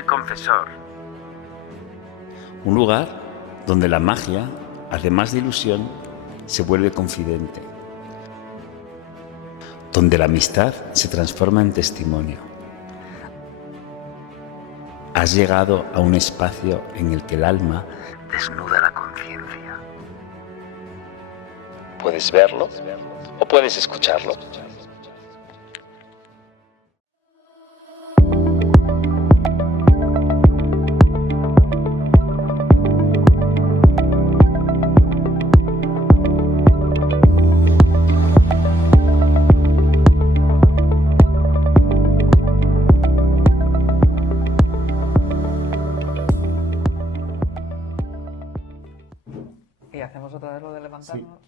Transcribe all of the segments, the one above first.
y confesor. Un lugar donde la magia, además de ilusión, se vuelve confidente. Donde la amistad se transforma en testimonio. Has llegado a un espacio en el que el alma Desnuda la conciencia. puedes verlo o puedes escucharlo. Y hacemos otra vez lo de levantarnos.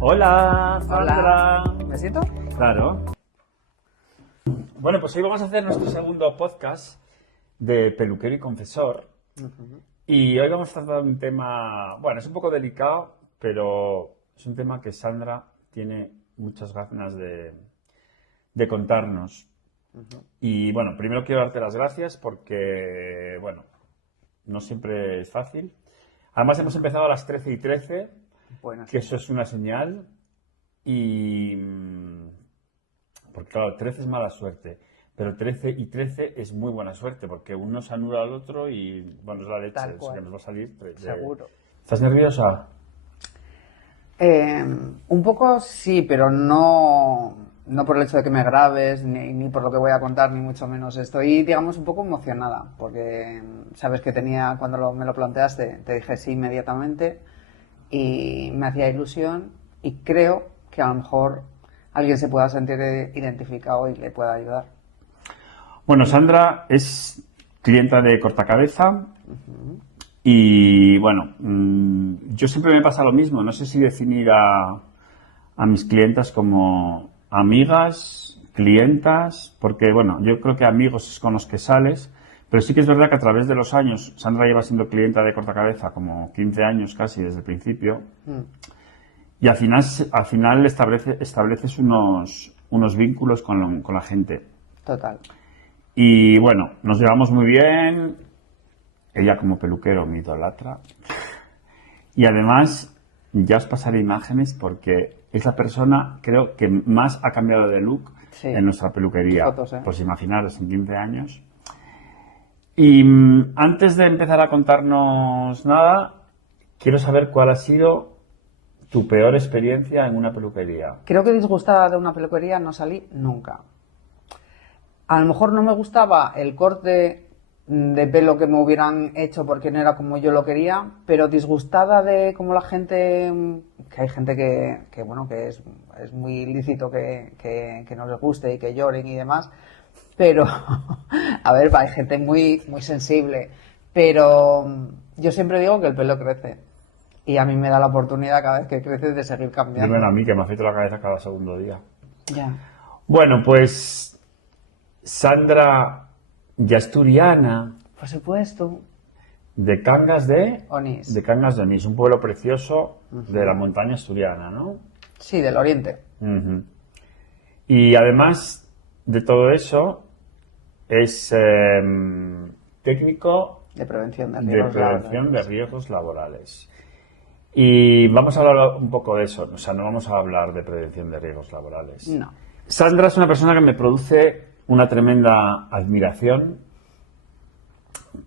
Hola, Sandra. Hola. ¿Me siento? Claro. Bueno, pues hoy vamos a hacer nuestro segundo podcast de Peluquero y Confesor. Y hoy vamos a tratar un tema, bueno, es un poco delicado, pero es un tema que Sandra tiene muchas ganas de contarnos. Y bueno, primero quiero darte las gracias porque, bueno, no siempre es fácil. Además hemos empezado a las 13:13, Bueno, que eso es una señal. Y porque claro, 13 es mala suerte, pero 13:13 es muy buena suerte, porque uno se anula al otro y, bueno, es la leche, Tal eso cual. que nos va a salir. seguro. ¿Estás nerviosa? Un poco sí, pero no por el hecho de que me grabes, ni por lo que voy a contar, ni mucho menos. Estoy, digamos, un poco emocionada, porque sabes que tenía, cuando me lo planteaste, te dije sí inmediatamente y me hacía ilusión y creo que a lo mejor alguien se pueda sentir identificado y le pueda ayudar. Bueno, Sandra es clienta de Cortacabeza y, bueno, yo siempre me pasa lo mismo. No sé si definir a mis clientas como amigas, clientas, porque, bueno, yo creo que amigos es con los que sales, pero sí que es verdad que a través de los años, Sandra lleva siendo clienta de Cortacabeza como 15 años casi desde el principio, y al final estableces unos vínculos con la gente. Total. Y bueno, nos llevamos muy bien. Ella como peluquero me idolatra. Y además, ya os pasaré imágenes porque es la persona, creo, que más ha cambiado de look Sí. en nuestra peluquería. Fotos, Pues imaginaros, en 15 años. Y antes de empezar a contarnos nada, quiero saber cuál ha sido tu peor experiencia en una peluquería. Creo que disgustada de una peluquería no salí nunca. A lo mejor no me gustaba el corte de pelo que me hubieran hecho porque no era como yo lo quería, pero disgustada de cómo la gente, que hay gente que bueno, que es muy lícito que no les guste y que lloren y demás, pero, a ver, hay gente muy, muy sensible, pero yo siempre digo que el pelo crece y a mí me da la oportunidad cada vez que crece de seguir cambiando. Dímelo a mí, que me afeito la cabeza cada segundo día. Ya. Bueno, pues Sandra Yasturiana, Por supuesto. de Cangas de Onís. de Cangas de Onís, un pueblo precioso de la montaña asturiana, ¿no? Sí, del oriente. Ujú. Y además de todo eso, es técnico De prevención de de riesgos prevención de laborales. riesgos laborales. Y vamos a hablar un poco de eso, o sea, no vamos a hablar de prevención de riesgos laborales. No. Sandra es una persona que me produce una tremenda admiración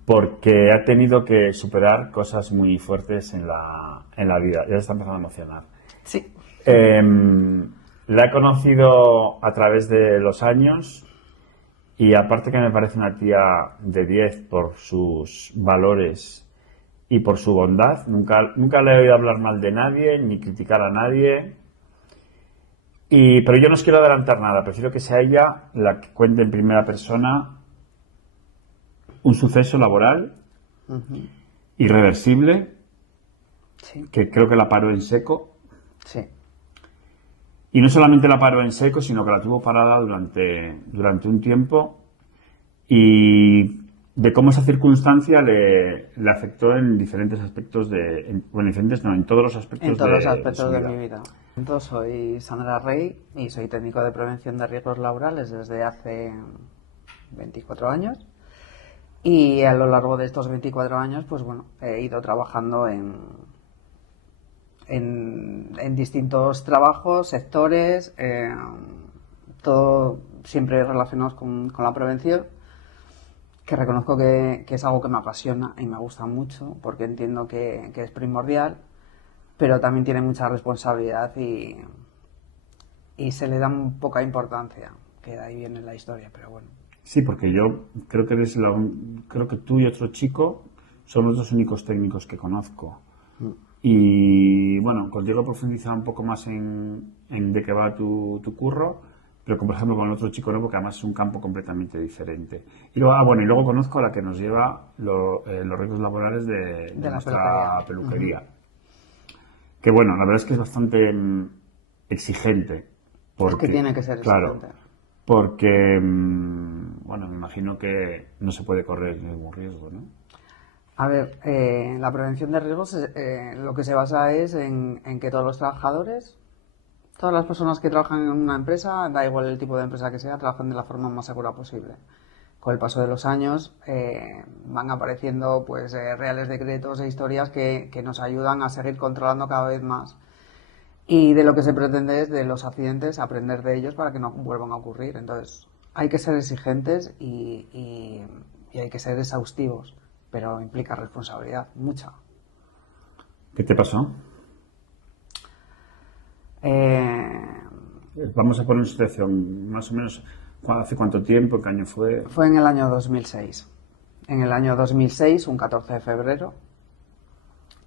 porque ha tenido que superar cosas muy fuertes en la vida. Ya se está empezando a emocionar. Sí. La he conocido a través de los años y aparte que me parece una tía de 10 por sus valores y por su bondad. Nunca le he oído hablar mal de nadie ni criticar a nadie. Pero yo no os quiero adelantar nada, prefiero que sea ella la que cuente en primera persona un suceso laboral irreversible, Sí. que creo que la paró en seco. Sí. Y no solamente la paró en seco, sino que la tuvo parada durante un tiempo. Y de cómo esa circunstancia le afectó en diferentes aspectos en todos los aspectos En todos los su aspectos de vida. mi vida. Entonces, soy Sandra Rey y soy técnico de prevención de riesgos laborales desde hace 24 años. Y a lo largo de estos 24 años, pues bueno, he ido trabajando en distintos trabajos, sectores, todo siempre relacionados con la prevención, que reconozco que es algo que me apasiona y me gusta mucho, porque entiendo que es primordial, pero también tiene mucha responsabilidad y se le da poca importancia, que de ahí viene la historia, pero bueno. Sí, porque yo creo que creo que tú y otro chico son los dos únicos técnicos que conozco. Y bueno, contigo profundizar un poco más en de qué va tu curro, pero por ejemplo con el otro chico no, porque además es un campo completamente diferente. Y luego, y luego conozco a la que nos lleva los riesgos laborales de la nuestra peluquería. Que bueno, la verdad es que es bastante exigente. Porque, es que tiene que ser exigente. Claro, porque, bueno, me imagino que no se puede correr ningún riesgo, ¿no? A ver, la prevención de riesgos lo que se basa es en que todos los trabajadores, todas las personas que trabajan en una empresa, da igual el tipo de empresa que sea, trabajan de la forma más segura posible. Con el paso de los años van apareciendo pues reales decretos e historias que nos ayudan a seguir controlando cada vez más. Y de lo que se pretende es de los accidentes aprender de ellos para que no vuelvan a ocurrir. Entonces hay que ser exigentes y hay que ser exhaustivos, pero implica responsabilidad, mucha. ¿Qué te pasó? Vamos a poner una situación, más o menos, ¿hace cuánto tiempo? ¿Qué año fue? Fue en el año 2006. En el año 2006, un 14 de febrero,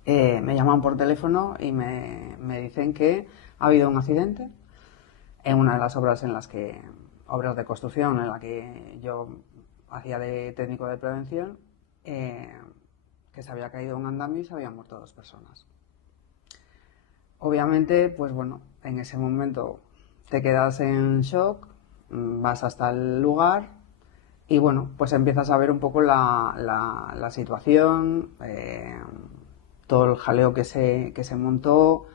me llaman por teléfono y me dicen que ha habido un accidente en una de las obras obras de construcción en la que yo hacía de técnico de prevención, que se había caído un andamio y se habían muerto 2 personas. Obviamente, pues bueno, en ese momento te quedas en shock, vas hasta el lugar y bueno, pues empiezas a ver un poco la situación, todo el jaleo que se montó,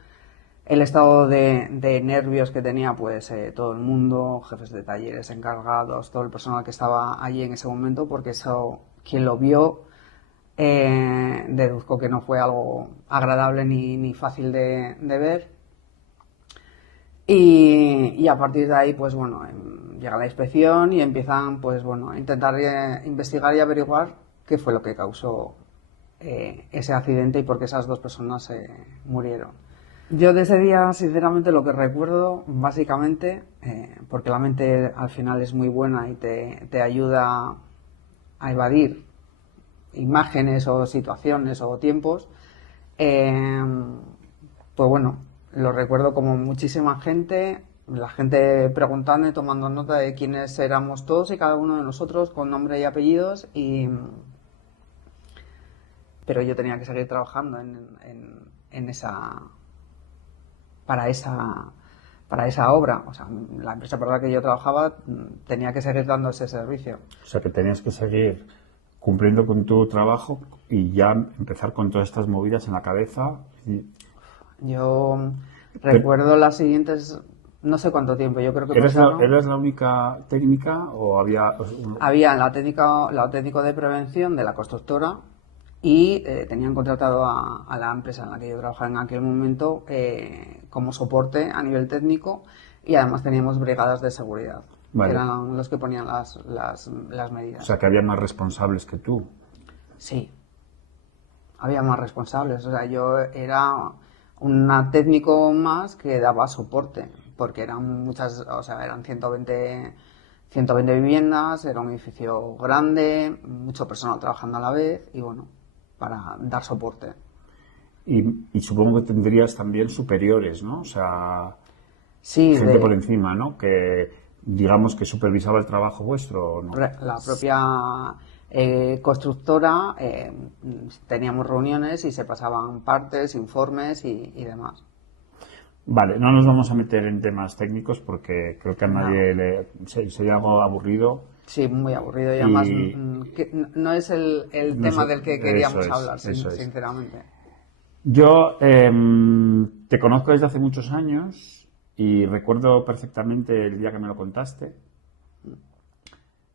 el estado de nervios que tenía pues todo el mundo, jefes de talleres, encargados, todo el personal que estaba allí en ese momento, porque eso, quien lo vio, deduzco que no fue algo agradable ni fácil de ver. Y a partir de ahí, pues bueno, llega la inspección y empiezan, pues bueno, a intentar investigar y averiguar qué fue lo que causó ese accidente y por qué esas 2 personas murieron. Yo de ese día, sinceramente, lo que recuerdo, básicamente, porque la mente al final es muy buena y te ayuda a evadir imágenes o situaciones o tiempos, pues bueno, lo recuerdo como muchísima gente, la gente preguntando y tomando nota de quiénes éramos todos y cada uno de nosotros con nombre y apellidos, pero yo tenía que seguir trabajando para esa obra. O sea, la empresa para la que yo trabajaba tenía que seguir dando ese servicio. O sea, que tenías que seguir cumpliendo con tu trabajo y ya empezar con todas estas movidas en la cabeza. Yo recuerdo las siguientes, no sé cuánto tiempo, yo creo que ¿Eres la única técnica o había...? Había la técnico de prevención de la constructora y tenían contratado a la empresa en la que yo trabajaba en aquel momento como soporte a nivel técnico, y además teníamos brigadas de seguridad. Vale. Eran los que ponían las medidas. O sea, que había más responsables que tú. Sí, había más responsables. O sea, yo era una técnico más que daba soporte, porque eran muchas, o sea, eran 120 viviendas, era un edificio grande, mucho personal trabajando a la vez y bueno, para dar soporte. Y supongo que tendrías también superiores, ¿no? O sea, sí, gente por encima, ¿no? Que digamos que supervisaba el trabajo vuestro, ¿no? La propia constructora, teníamos reuniones y se pasaban partes, informes y demás. Vale, no nos vamos a meter en temas técnicos porque creo que a nadie sería algo aburrido. Sí, muy aburrido y además no es el No tema es- del que eso queríamos es, hablar, eso es. sinceramente. Yo te conozco desde hace muchos años y recuerdo perfectamente el día que me lo contaste.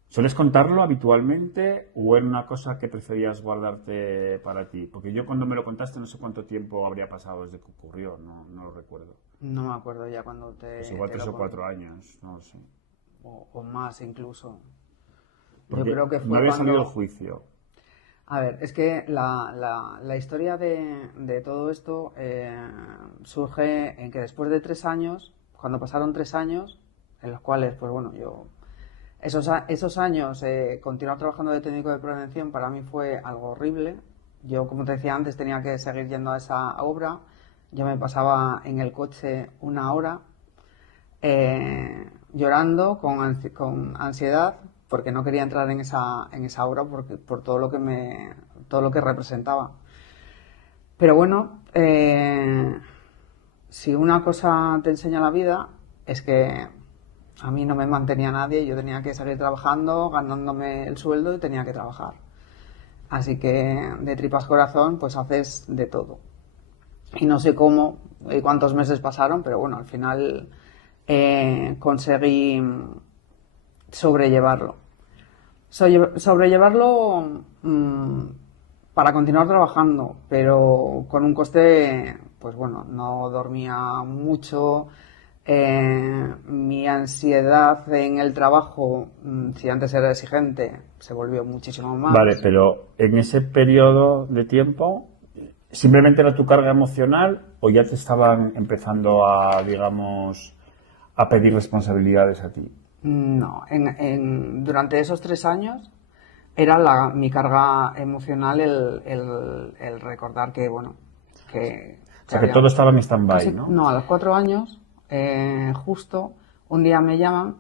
¿Sueles contarlo habitualmente o era una cosa que preferías guardarte para ti? Porque yo cuando me lo contaste no sé cuánto tiempo habría pasado desde que ocurrió, no lo recuerdo. No me acuerdo ya cuando te... Pues igual te 3 lo o 4 años, no lo sé. o más incluso. Yo Porque creo que no fue había salido el cuando... juicio. A ver, es que la historia de todo esto surge en que después de 3 años, cuando pasaron 3 años, en los cuales, pues bueno, yo... Esos años, continuar trabajando de técnico de prevención para mí fue algo horrible. Yo, como te decía antes, tenía que seguir yendo a esa obra. Yo me pasaba en el coche 1 hora llorando con ansiedad porque no quería entrar en esa obra por todo lo que representaba. Pero bueno, si una cosa te enseña la vida es que a mí no me mantenía nadie, yo tenía que seguir trabajando, ganándome el sueldo y tenía que trabajar. Así que de tripas corazón pues haces de todo. Y no sé cómo y cuántos meses pasaron, pero bueno, al final conseguí sobrellevarlo. Sobrellevarlo para continuar trabajando, pero con un coste, pues bueno, no dormía mucho. Mi ansiedad en el trabajo, si antes era exigente, se volvió muchísimo más. Vale, pero en ese periodo de tiempo, ¿simplemente era tu carga emocional o ya te estaban empezando a, digamos, a pedir responsabilidades a ti? No, durante esos 3 años era mi carga emocional el recordar que, bueno, que... O sea, que todo estaba en stand-by, ¿no? No, a los 4 años, justo, un día me llaman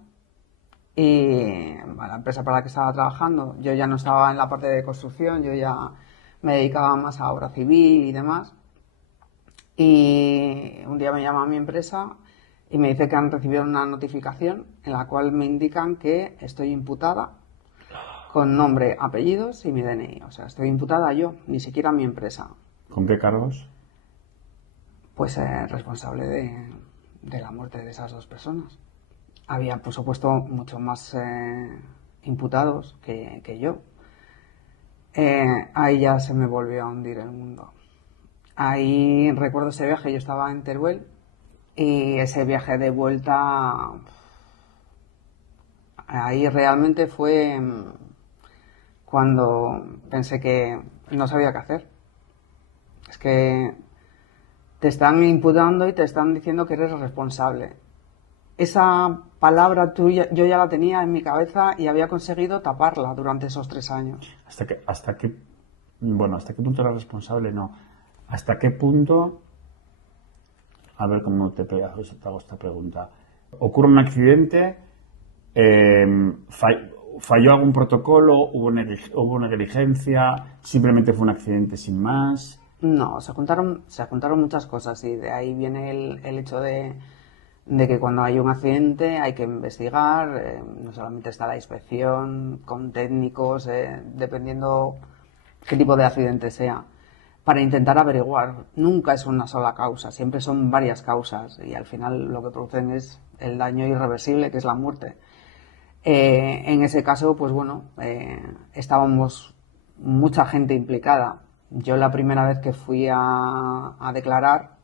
y bueno, la empresa para la que estaba trabajando, yo ya no estaba en la parte de construcción, yo ya me dedicaba más a obra civil y demás. Y un día me llama a mi empresa y me dice que han recibido una notificación en la cual me indican que estoy imputada con nombre, apellidos y mi DNI. O sea, estoy imputada yo, ni siquiera mi empresa. ¿Con qué cargos? Pues responsable de la muerte de esas 2 personas. Había, por supuesto, muchos más imputados que yo. Ahí ya se me volvió a hundir el mundo. Ahí recuerdo ese viaje, yo estaba en Teruel y ese viaje de vuelta, ahí realmente fue cuando pensé que no sabía qué hacer. Es que te están imputando y te están diciendo que eres responsable. Esa palabra tuya, yo ya la tenía en mi cabeza y había conseguido taparla durante esos 3 años. ¿Hasta qué punto eras responsable? No. ¿Hasta qué punto? A ver cómo te hago esta pregunta. Ocurre un accidente, falló algún protocolo, hubo negligencia, simplemente fue un accidente sin más. No, se juntaron muchas cosas y de ahí viene el hecho de que cuando hay un accidente hay que investigar, no solamente está la inspección con técnicos, dependiendo qué tipo de accidente sea, para intentar averiguar. Nunca es una sola causa, siempre son varias causas y al final lo que producen es el daño irreversible, que es la muerte. En ese caso, pues bueno, estábamos mucha gente implicada. Yo la primera vez que fui a declarar,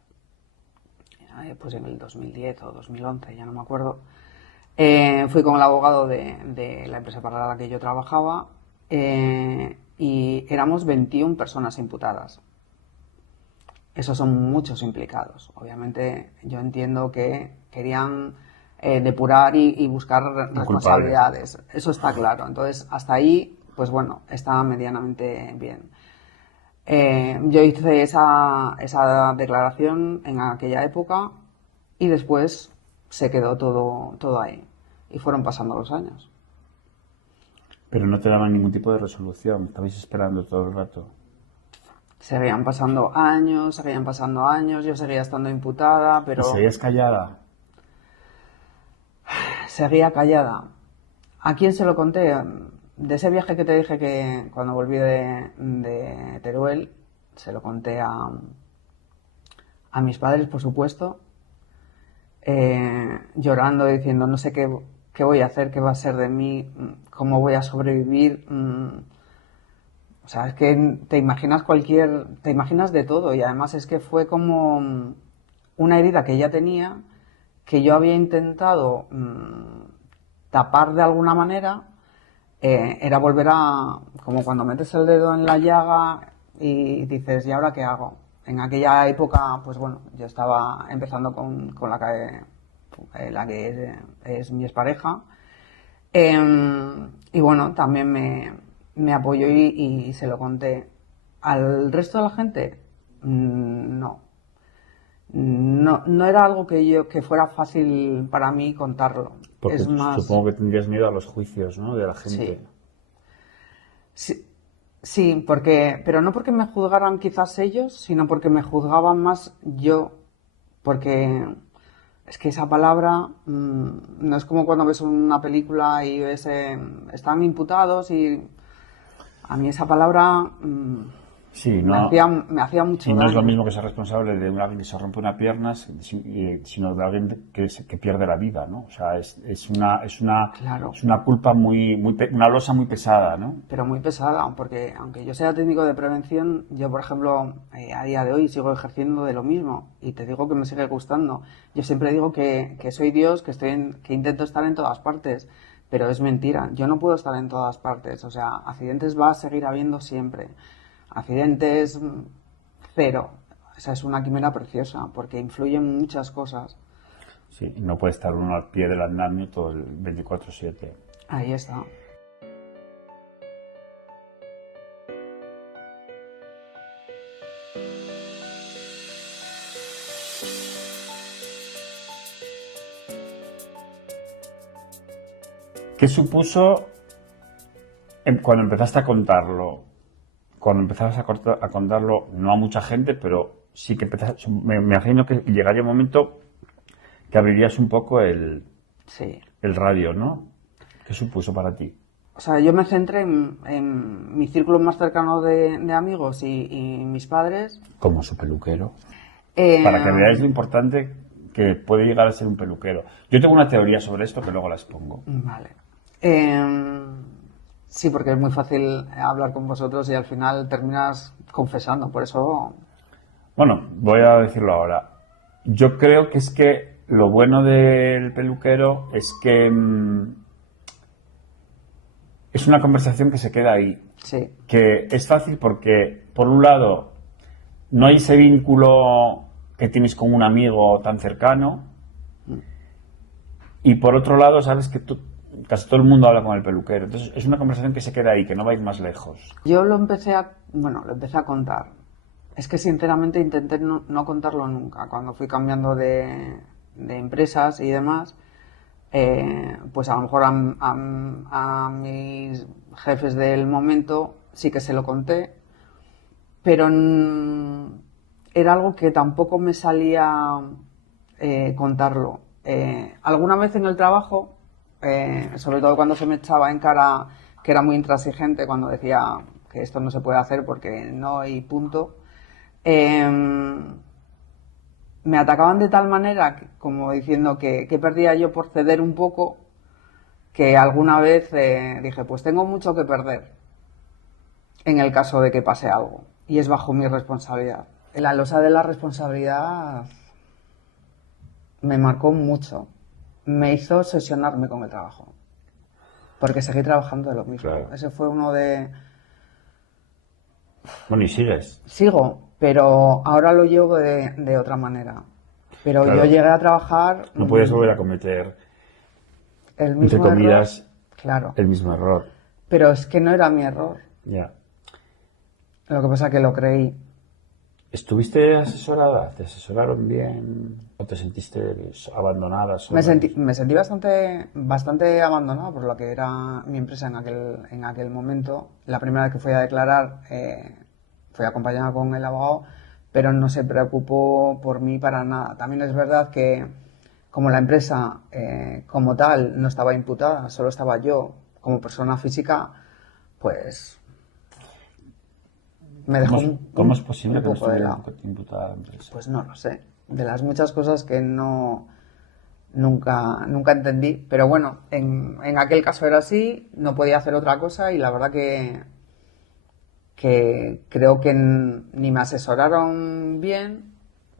pues en el 2010 o 2011, ya no me acuerdo, fui con el abogado de la empresa para la que yo trabajaba y éramos 21 personas imputadas. Esos son muchos implicados. Obviamente yo entiendo que querían depurar y buscar responsabilidades. Eso está claro. Entonces, hasta ahí, pues bueno, está medianamente bien. Yo hice esa declaración en aquella época y después se quedó todo ahí. Y fueron pasando los años. Pero no te daban ningún tipo de resolución, estabais esperando todo el rato. Seguían pasando años, yo seguía estando imputada, pero... ¿Y seguías callada? Seguía callada. ¿A quién se lo conté? de ese viaje que te dije que cuando volví de Teruel, se lo conté a mis padres, por supuesto, llorando, diciendo, no sé qué voy a hacer, qué va a ser de mí, cómo voy a sobrevivir. O sea, es que te imaginas de todo, y además es que fue como una herida que ya tenía, que yo había intentado tapar de alguna manera. Era volver como cuando metes el dedo en la llaga y dices, ¿y ahora qué hago? En aquella época, pues bueno, yo estaba empezando con la que es mi expareja. Y bueno, también me apoyó y se lo conté. Al resto de la gente, no. No era algo que fuera fácil para mí contarlo. Porque Es más, supongo que tendrías miedo a los juicios, ¿no? De la gente. sí, pero no porque me juzgaran quizás ellos, sino porque me juzgaban más yo. Porque es que esa palabra no es como cuando ves una película y ves están imputados, y a mí esa palabra Sí, me hacía mucho y no daño. es lo mismo que ser responsable de alguien que se rompe una pierna, sino de alguien que pierde la vida, ¿no? O sea, es Claro. una culpa una losa muy pesada, ¿no? Pero muy pesada, porque aunque yo sea técnico de prevención, yo, por ejemplo, a día de hoy sigo ejerciendo de lo mismo, y te digo que me sigue gustando. Yo siempre digo que soy Dios, que intento estar en todas partes, pero es mentira. Yo no puedo estar en todas partes. O sea, accidentes va a seguir habiendo siempre. Accidentes, cero. Esa es una quimera preciosa, porque influyen muchas cosas. Sí, y no puede estar uno al pie del andamio todo el 24/7. Ahí está. ¿Qué supuso cuando empezaste a contarlo? Cuando empezabas a contarlo, no a mucha gente, pero sí que empezaste, me imagino que llegaría un momento que abrirías un poco el Sí. radio, ¿no? ¿Qué supuso para ti? O sea, yo me centré en mi círculo más cercano de amigos y mis padres. Como su peluquero. Eh, Para que veáis lo importante que puede llegar a ser un peluquero. Yo tengo una teoría sobre esto que luego la expongo. Vale. Sí, porque es muy fácil hablar con vosotros y al final terminas confesando, por eso... Bueno, voy a decirlo ahora. Yo creo que es que lo bueno del peluquero es que es una conversación que se queda ahí. Sí, Que es fácil porque, por un lado, no hay ese vínculo que tienes con un amigo tan cercano, y por otro lado, sabes que casi todo el mundo habla con el peluquero. Entonces, es una conversación que se queda ahí, que no va a ir más lejos. yo lo empecé a contar. Es que sinceramente intenté no contarlo nunca. Cuando fui cambiando de empresas y demás, pues a lo mejor a mis jefes del momento sí que se lo conté, pero era algo que tampoco me salía contarlo. Alguna vez en el trabajo, sobre todo cuando se me echaba en cara que era muy intransigente, cuando decía que esto no se puede hacer porque no y punto, me atacaban de tal manera, como diciendo que perdía yo por ceder un poco, que alguna vez dije, pues tengo mucho que perder en el caso de que pase algo, y es bajo mi responsabilidad. La losa de la responsabilidad me marcó mucho, me hizo obsesionarme con el trabajo, porque seguí trabajando de lo mismo. Claro. Ese fue uno de... Bueno, y sigues. Sigo, pero ahora lo llevo de otra manera. Pero Claro. yo llegué a trabajar... No puedes volver a cometer, el entre mismo comillas, error. Claro. el mismo error. Pero es que no era mi error. Ya. Lo que pasa es que lo creí. ¿Estuviste asesorada? ¿Te asesoraron bien? ¿O te sentiste abandonada? sola? Me sentí bastante abandonado por lo que era mi empresa en aquel momento. La primera vez que fui a declarar, fui acompañada con el abogado, pero no se preocupó por mí para nada. También es verdad que como la empresa como tal no estaba imputada, solo estaba yo como persona física, pues me dejó ¿Cómo es posible un que no poco de estuviera lado. imputada la empresa? Pues no lo sé. De las muchas cosas que nunca entendí. Pero bueno, en aquel caso era así, no podía hacer otra cosa y la verdad que creo que ni me asesoraron bien.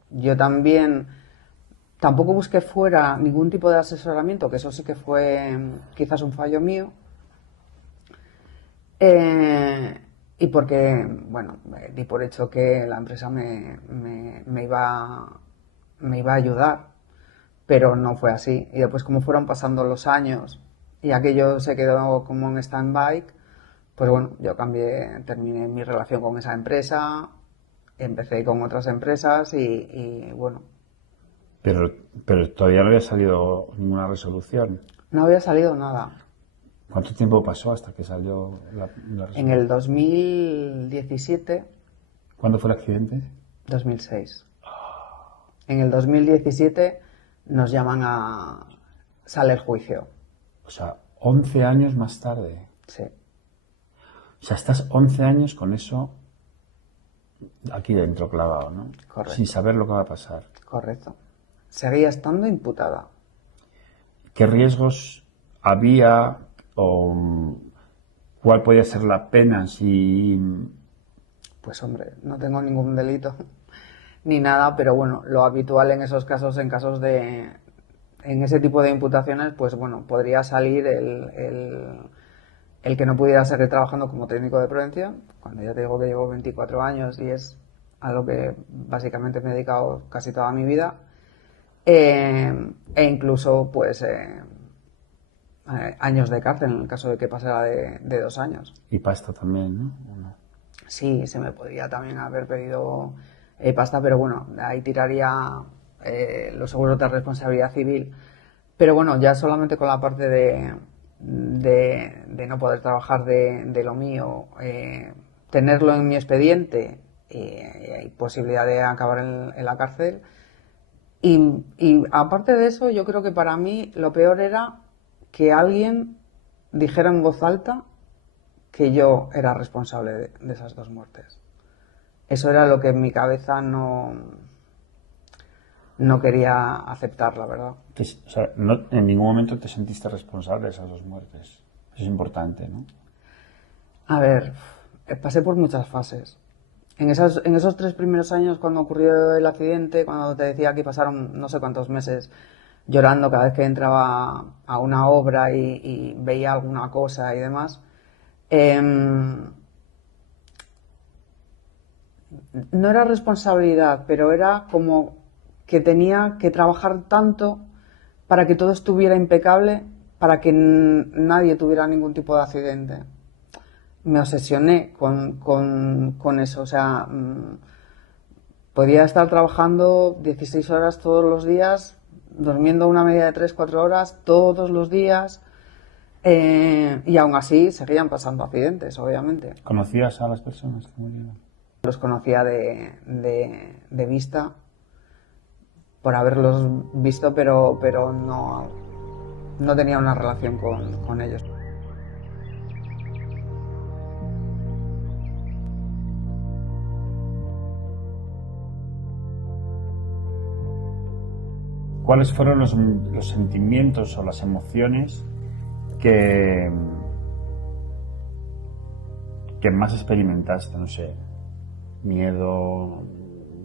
Yo también tampoco busqué fuera ningún tipo de asesoramiento, que eso sí que fue quizás un fallo mío. Y porque, bueno, di por hecho que la empresa me iba a ayudar, pero no fue así. Y después, como fueron pasando los años y aquello se quedó como en stand-by, pues bueno, yo terminé mi relación con esa empresa, empecé con otras empresas y bueno, Pero, pero todavía no había salido ninguna resolución. no había salido nada. ¿Cuánto tiempo pasó hasta que salió la En resolución? el 2017, ¿Cuándo fue el accidente? 2006. En el 2017 nos llaman a... sale el juicio. O sea, 11 años más tarde. Sí, O sea, estás 11 años con eso aquí dentro clavado, ¿no? Correcto. Sin saber lo que va a pasar. correcto. Seguía estando imputada. ¿Qué riesgos había o cuál podía ser la pena si... Pues hombre, no tengo ningún delito ni nada, pero bueno, lo habitual en esos casos, en ese tipo de imputaciones, pues bueno, podría salir el que no pudiera seguir trabajando como técnico de prevención, cuando ya te digo que llevo 24 años y es a lo que básicamente me he dedicado casi toda mi vida, e incluso pues años de cárcel en el caso de que pasara de 2 años. Y pasta también, ¿no? ¿O no? Sí, se me podría también haber pedido pasta, pero bueno, ahí tiraría los seguros de responsabilidad civil. Pero bueno, ya solamente con la parte de no poder trabajar de lo mío, tenerlo en mi expediente y hay posibilidad de acabar en la cárcel. Y aparte de eso, yo creo que para mí lo peor era que alguien dijera en voz alta que yo era responsable de esas 2 muertes. Eso era lo que en mi cabeza no quería aceptar, la verdad. O sea, en ningún momento te sentiste responsable de esas 2 muertes. Eso es importante, ¿no? A ver, pasé por muchas fases. En esos 3 primeros años, cuando ocurrió el accidente, cuando te decía que pasaron no sé cuántos meses llorando cada vez que entraba a una obra y veía alguna cosa y demás, no era responsabilidad, pero era como que tenía que trabajar tanto para que todo estuviera impecable, para que nadie tuviera ningún tipo de accidente. Me obsesioné con eso, o sea, podía estar trabajando 16 horas todos los días, durmiendo una media de 3-4 horas todos los días, y aún así seguían pasando accidentes, obviamente. ¿Conocías a las personas que murieron? Los conocía de vista, por haberlos visto, pero no tenía una relación con ellos. ¿Cuáles fueron los sentimientos o las emociones que más experimentaste? No sé, miedo,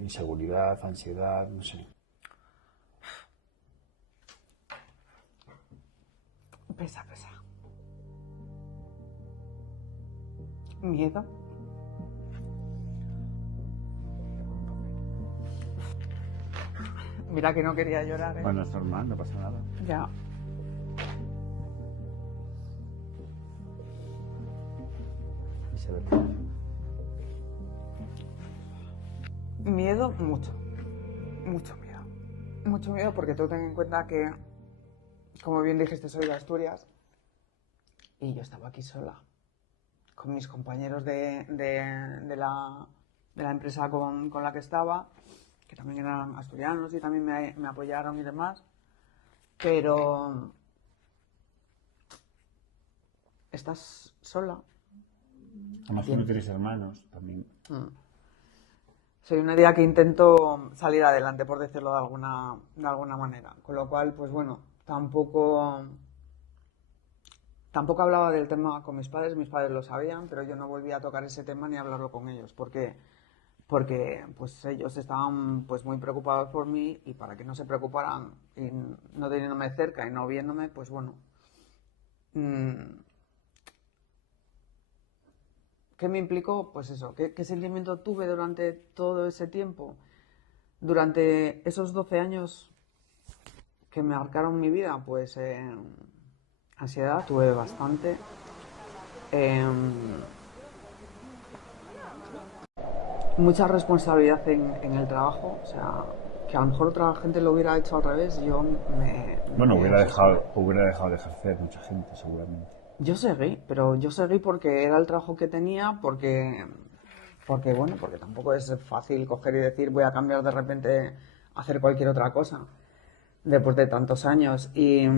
inseguridad, ansiedad, no sé. Pesa. Miedo. Mira que no quería llorar, ¿eh? Bueno, es normal, no pasa nada. Ya. Y se ve. Miedo, mucho miedo. Mucho miedo porque tú ten en cuenta que, como bien dijiste, soy de Asturias y yo estaba aquí sola, con mis compañeros de la empresa con la que estaba, que también eran asturianos y también me apoyaron y demás, pero estás sola Además, tú no tienes hermanos también. Soy una idea que intento salir adelante, por decirlo de alguna manera. Con lo cual, pues bueno, tampoco hablaba del tema con mis padres lo sabían, pero yo no volví a tocar ese tema ni a hablarlo con ellos, porque pues ellos estaban pues muy preocupados por mí, y para que no se preocuparan y no teniéndome cerca y no viéndome, pues bueno. ¿Qué me implicó? Pues eso, ¿qué sentimiento tuve durante todo ese tiempo? Durante esos 12 años que me marcaron mi vida, pues ansiedad tuve bastante. Mucha responsabilidad en el trabajo, o sea, que a lo mejor otra gente lo hubiera hecho al revés, Bueno, hubiera obsesioné. dejado de ejercer mucha gente, seguramente. Pero yo seguí porque era el trabajo que tenía, porque bueno, porque tampoco es fácil coger y decir voy a cambiar de repente a hacer cualquier otra cosa después de tantos años. Y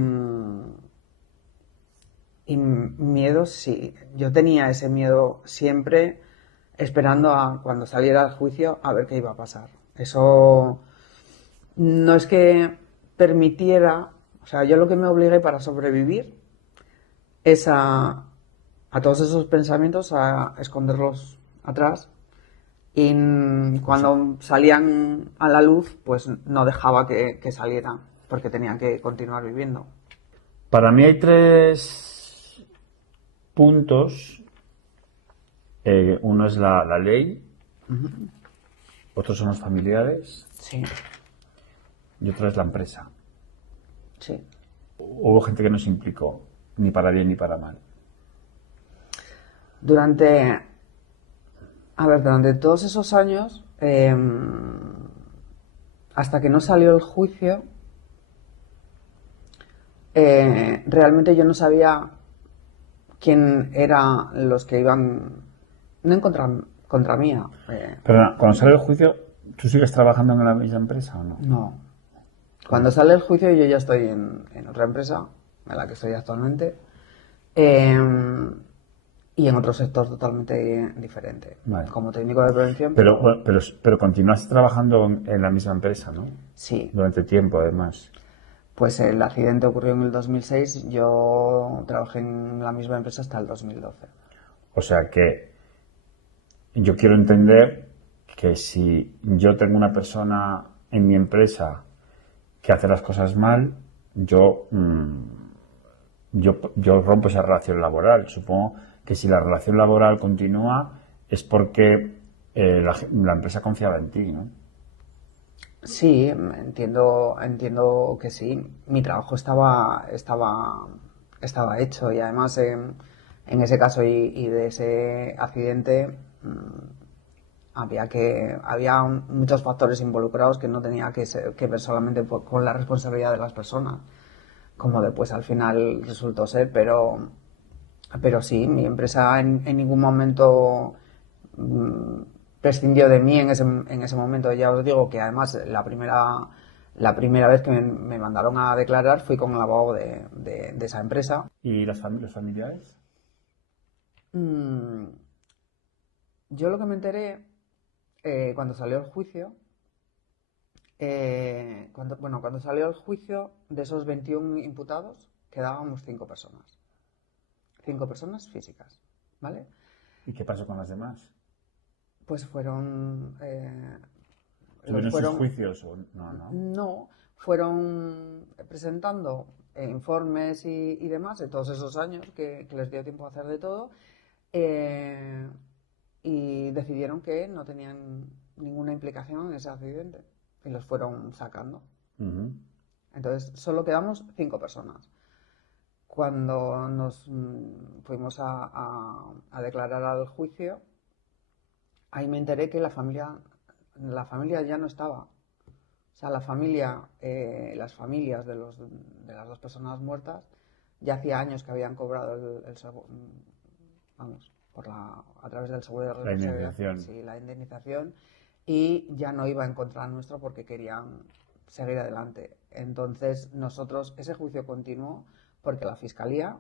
miedo, sí, yo tenía ese miedo siempre, esperando a cuando saliera el juicio a ver qué iba a pasar. Eso no es que permitiera, o sea, yo lo que me obligué para sobrevivir es a todos esos pensamientos, a esconderlos atrás, y cuando salían a la luz, pues no dejaba que salieran, porque tenía que continuar viviendo. Para mí hay tres puntos. Uno es la ley, otros son los familiares Sí, y otro es la empresa. sí. Hubo gente que no se implicó, ni para bien ni para mal. Durante todos esos años, hasta que no salió el juicio, realmente yo no sabía quién eran los que iban, no en contra mía, Pero cuando sale el juicio, ¿tú sigues trabajando en la misma empresa o no? no. Cuando sale el juicio yo ya estoy en otra empresa, en la que estoy actualmente, y en otro sector totalmente diferente, Vale. como técnico de prevención, Pero, bueno, pero continuaste trabajando en la misma empresa, ¿no? sí. Durante tiempo, además. Pues el accidente ocurrió en el 2006, yo trabajé en la misma empresa hasta el 2012. O sea que yo quiero entender que si yo tengo una persona en mi empresa que hace las cosas mal, yo rompo esa relación laboral. Supongo que si la relación laboral continúa es porque la empresa confiaba en ti, ¿no? Sí, entiendo que sí. Mi trabajo estaba hecho, y además en ese caso y de ese accidente había muchos factores involucrados que no tenía que ver solamente con la responsabilidad de las personas, como después al final resultó ser, pero sí, mi empresa en ningún momento prescindió de mí en ese momento. Ya os digo que además la primera vez que me mandaron a declarar fui con el abogado de esa empresa. ¿Y los familiares? Mm, yo lo que me enteré cuando salió el juicio, cuando salió el juicio, de esos 21 imputados quedábamos 5 personas. 5 personas físicas, ¿vale? ¿Y qué pasó con las demás? Pues ¿Tuvieron sus juicios o no? no, fueron presentando informes y demás de todos esos años que les dio tiempo a hacer de todo, eh, y decidieron que no tenían ninguna implicación en ese accidente y los fueron sacando. Ujú. Entonces solo quedamos 5 personas. Cuando nos fuimos a declarar al juicio, ahí me enteré que la familia ya no estaba. O sea, las familias de las dos personas muertas ya hacía años que habían cobrado el seguro, vamos, a través del seguro de La responsabilidad, indemnización. sí, la indemnización, y ya no iba en contra nuestro porque querían seguir adelante. Entonces ese juicio continuó porque la fiscalía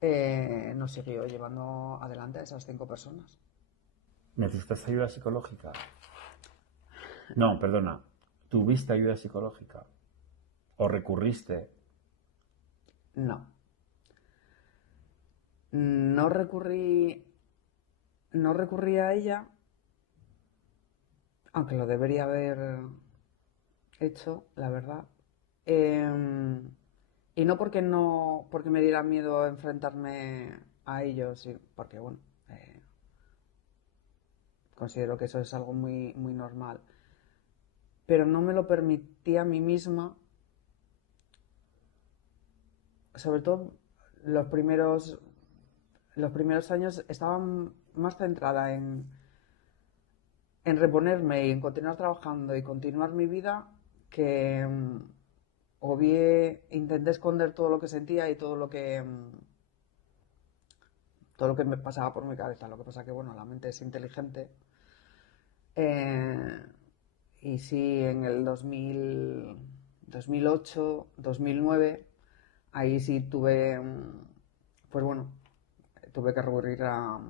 nos siguió llevando adelante a esas 5 personas. ¿Necesitas ayuda psicológica? No, perdona. ¿Tuviste ayuda psicológica? ¿O recurriste? No. No recurrí a ella, aunque lo debería haber hecho, la verdad. Y no porque me diera miedo enfrentarme a ellos, porque bueno, considero que eso es algo muy, muy normal. Pero no me lo permití a mí misma, sobre todo los primeros años estaba más centrada en reponerme y en continuar trabajando y continuar mi vida que o bien intenté esconder todo lo que sentía y todo lo que me pasaba por mi cabeza. Lo que pasa que bueno, la mente es inteligente. Y sí, en el 2008, 2009, ahí sí tuve, pues bueno, tuve que recurrir a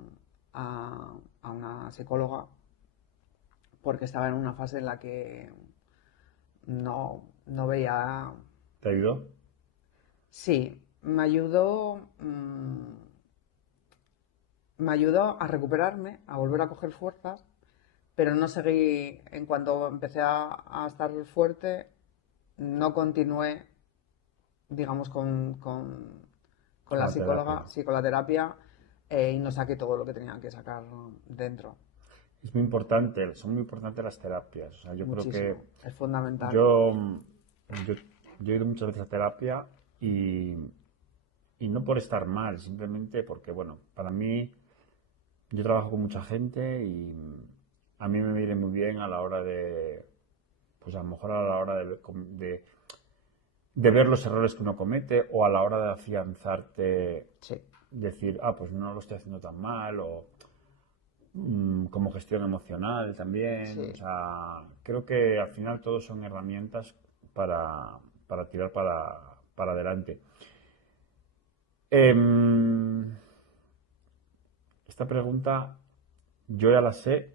una psicóloga porque estaba en una fase en la que no veía. ¿Te ayudó? Sí, me ayudó a recuperarme, a volver a coger fuerzas, pero no seguí, en cuanto empecé a estar fuerte, no continué, digamos, con la La psicóloga, terapia. sí, con la terapia, y no saqué todo lo que tenía que sacar dentro. Es muy importante, son muy importantes las terapias. O sea, yo creo que Muchísimo, es fundamental. yo, yo he ido muchas veces a terapia y no por estar mal, simplemente porque, bueno, para mí, yo trabajo con mucha gente y a mí me viene muy bien a la hora de, pues a lo mejor a la hora de ver los errores que uno comete o a la hora de afianzarte, Sí, decir, pues no lo estoy haciendo tan mal o como gestión emocional también. sí. O sea, creo que al final todos son herramientas para tirar para adelante. Esta pregunta yo ya la sé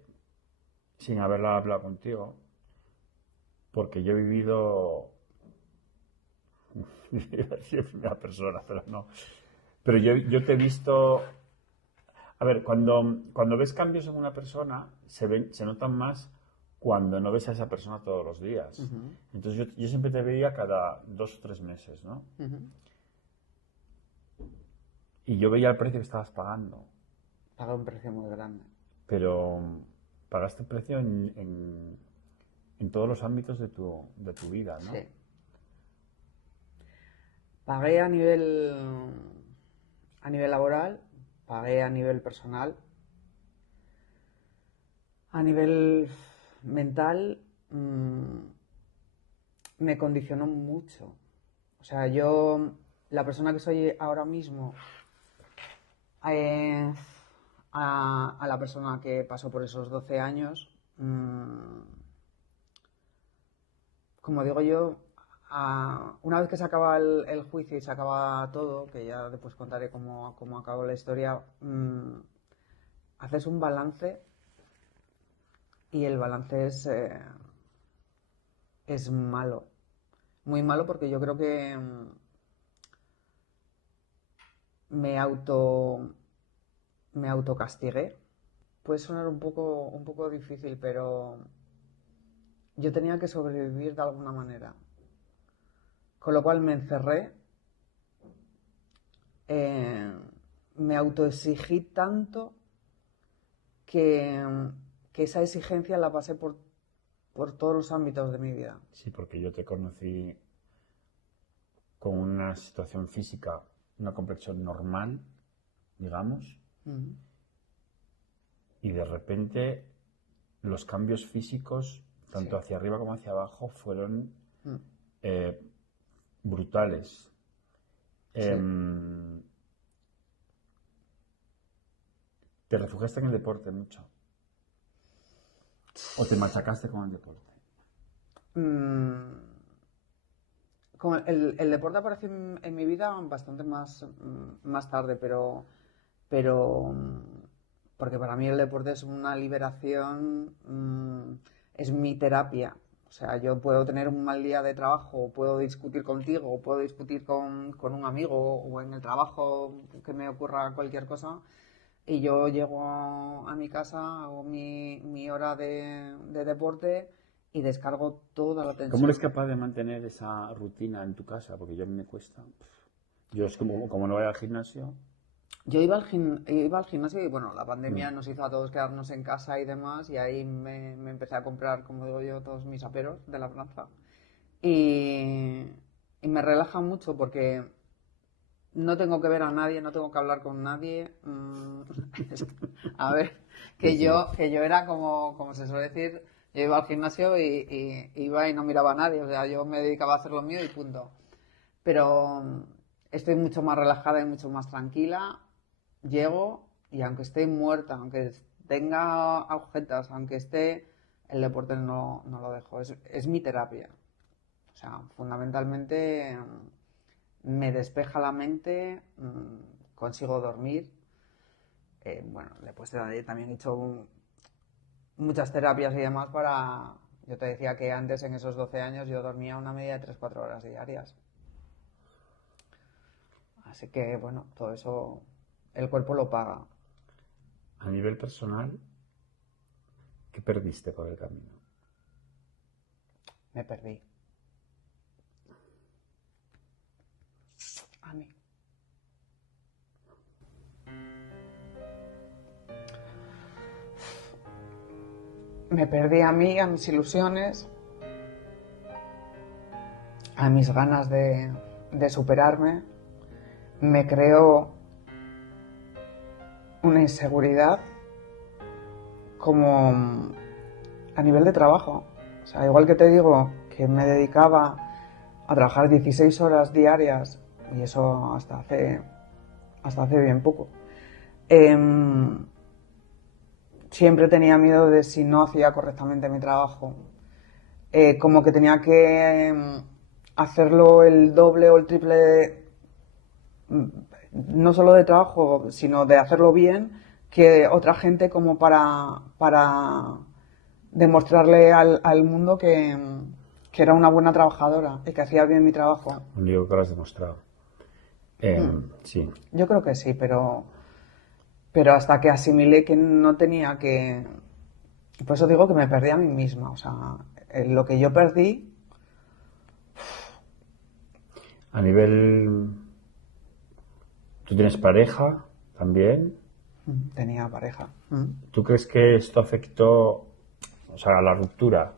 sin haberla hablado contigo, porque yo he vivido, iba a decir primera persona, pero no. Pero yo te he visto. A ver, cuando ves cambios en una persona, se notan más cuando no ves a esa persona todos los días. Entonces yo siempre te veía cada 2 o 3 meses, ¿no? Y yo veía el precio que estabas pagando, Pagué un precio muy grande. pero pagaste el precio en todos los ámbitos de tu vida, ¿no? Sí. Pagué a nivel laboral, pagué a nivel personal, a nivel mental, me condicionó mucho. O sea, la persona que soy ahora mismo, eh, a la persona que pasó por esos 12 años, como digo yo, una vez que se acaba el juicio y se acaba todo, que ya después contaré cómo acabó la historia, haces un balance y el balance es malo. Muy malo porque yo creo que me autocastigué. Puede sonar un poco difícil, pero yo tenía que sobrevivir de alguna manera. Con lo cual me encerré, eh, me autoexigí tanto que, que esa exigencia la pasé por todos los ámbitos de mi vida. Sí, porque yo te conocí con una situación física, una complexión normal, digamos, y de repente los cambios físicos, tanto Sí. hacia arriba como hacia abajo, fueron brutales. Sí. ¿Te refugiaste en el deporte mucho? ¿O te machacaste con el deporte? el deporte apareció en mi vida bastante más tarde, pero porque para mí el deporte es una liberación, es mi terapia. O sea, yo puedo tener un mal día de trabajo, puedo discutir contigo, puedo discutir con un amigo o en el trabajo que me ocurra cualquier cosa y yo llego a mi casa, hago mi hora de deporte y descargo toda la tensión. ¿Cómo eres capaz de mantener esa rutina en tu casa? Porque yo a mí me cuesta. Yo es como no voy al gimnasio. Yo iba al gimnasio y bueno, la pandemia nos hizo a todos quedarnos en casa y demás y ahí me empecé a comprar, como digo yo, todos mis aperos de la labranza y me relaja mucho porque no tengo que ver a nadie, no tengo que hablar con nadie. A ver, que yo era como se suele decir, yo iba al gimnasio y iba y no miraba a nadie, o sea, yo me dedicaba a hacer lo mío y punto. Pero estoy mucho más relajada y mucho más tranquila. Llego y aunque esté muerta, aunque tenga agujetas, aunque esté, el deporte no lo dejo. Es mi terapia. O sea, fundamentalmente me despeja la mente, consigo dormir. Bueno, después también he hecho muchas terapias y demás para... Yo te decía que antes, en esos 12 años, yo dormía una media de 3-4 horas diarias. Así que, bueno, todo eso el cuerpo lo paga. A nivel personal, ¿qué perdiste por el camino? Me perdí. A mí. Me perdí a mí, a mis ilusiones, a mis ganas de superarme. Me creó una inseguridad como a nivel de trabajo. O sea, igual que te digo que me dedicaba a trabajar 16 horas diarias, y eso hasta hace bien poco. Siempre tenía miedo de si no hacía correctamente mi trabajo. Como que tenía que hacerlo el doble o el triple, no solo de trabajo, sino de hacerlo bien, que otra gente, como para demostrarle al mundo que era una buena trabajadora y que hacía bien mi trabajo. Yo creo que lo has demostrado. Sí. Yo creo que sí, pero hasta que asimilé que no tenía que... Por eso digo que me perdí a mí misma. O sea, lo que yo perdí... A nivel... ¿Tú tienes pareja también? Tenía pareja. ¿Tú crees que esto afectó, o sea, a la ruptura?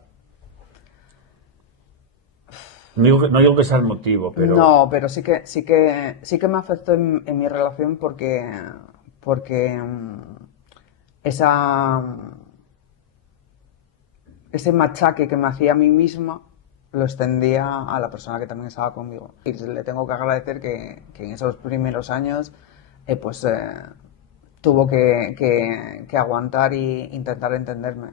No digo que sea el motivo, pero... No, pero sí que me afectó en mi relación porque ese machaque que me hacía a mí misma lo extendía a la persona que también estaba conmigo. Y le tengo que agradecer que en esos primeros años tuvo que aguantar e intentar entenderme.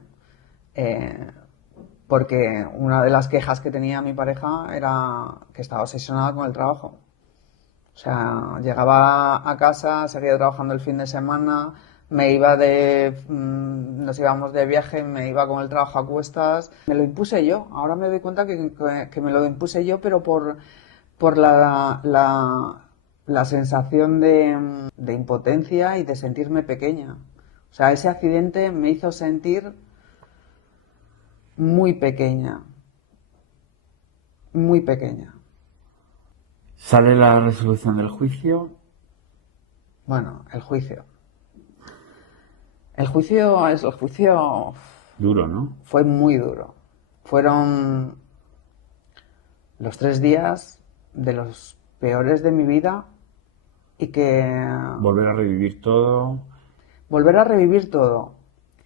Porque una de las quejas que tenía mi pareja era que estaba obsesionada con el trabajo. O sea, llegaba a casa, seguía trabajando el fin de semana, nos íbamos de viaje, me iba con el trabajo a cuestas. Me lo impuse yo. Ahora me doy cuenta que me lo impuse yo, pero por la sensación de impotencia y de sentirme pequeña. O sea, ese accidente me hizo sentir muy pequeña. Muy pequeña. ¿Sale la resolución del juicio? Bueno, el juicio. El juicio Duro, ¿no? fue muy duro. Fueron los 3 días de los peores de mi vida y que... Volver a revivir todo. Volver a revivir todo.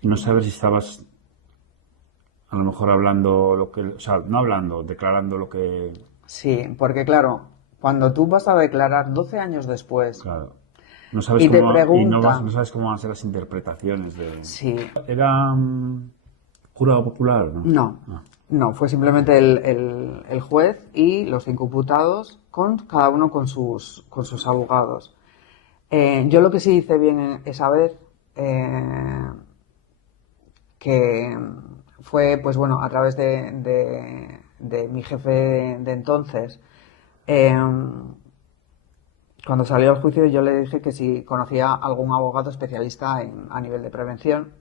Y no saber si estabas a lo mejor hablando lo que... O sea, no hablando, declarando lo que... Sí, porque claro, cuando tú vas a declarar 12 años después... Claro. No sabes Y te cómo, preguntan. no sabes cómo van a ser las interpretaciones de... Sí. Era ¿Jurado popular? No, Ah. no, fue simplemente el juez y los 5 imputados, cada uno con sus abogados. Yo lo que sí hice bien esa vez, que fue, pues bueno, a través de mi jefe de entonces, cuando salió el juicio yo le dije que si conocía algún abogado especialista a nivel de prevención,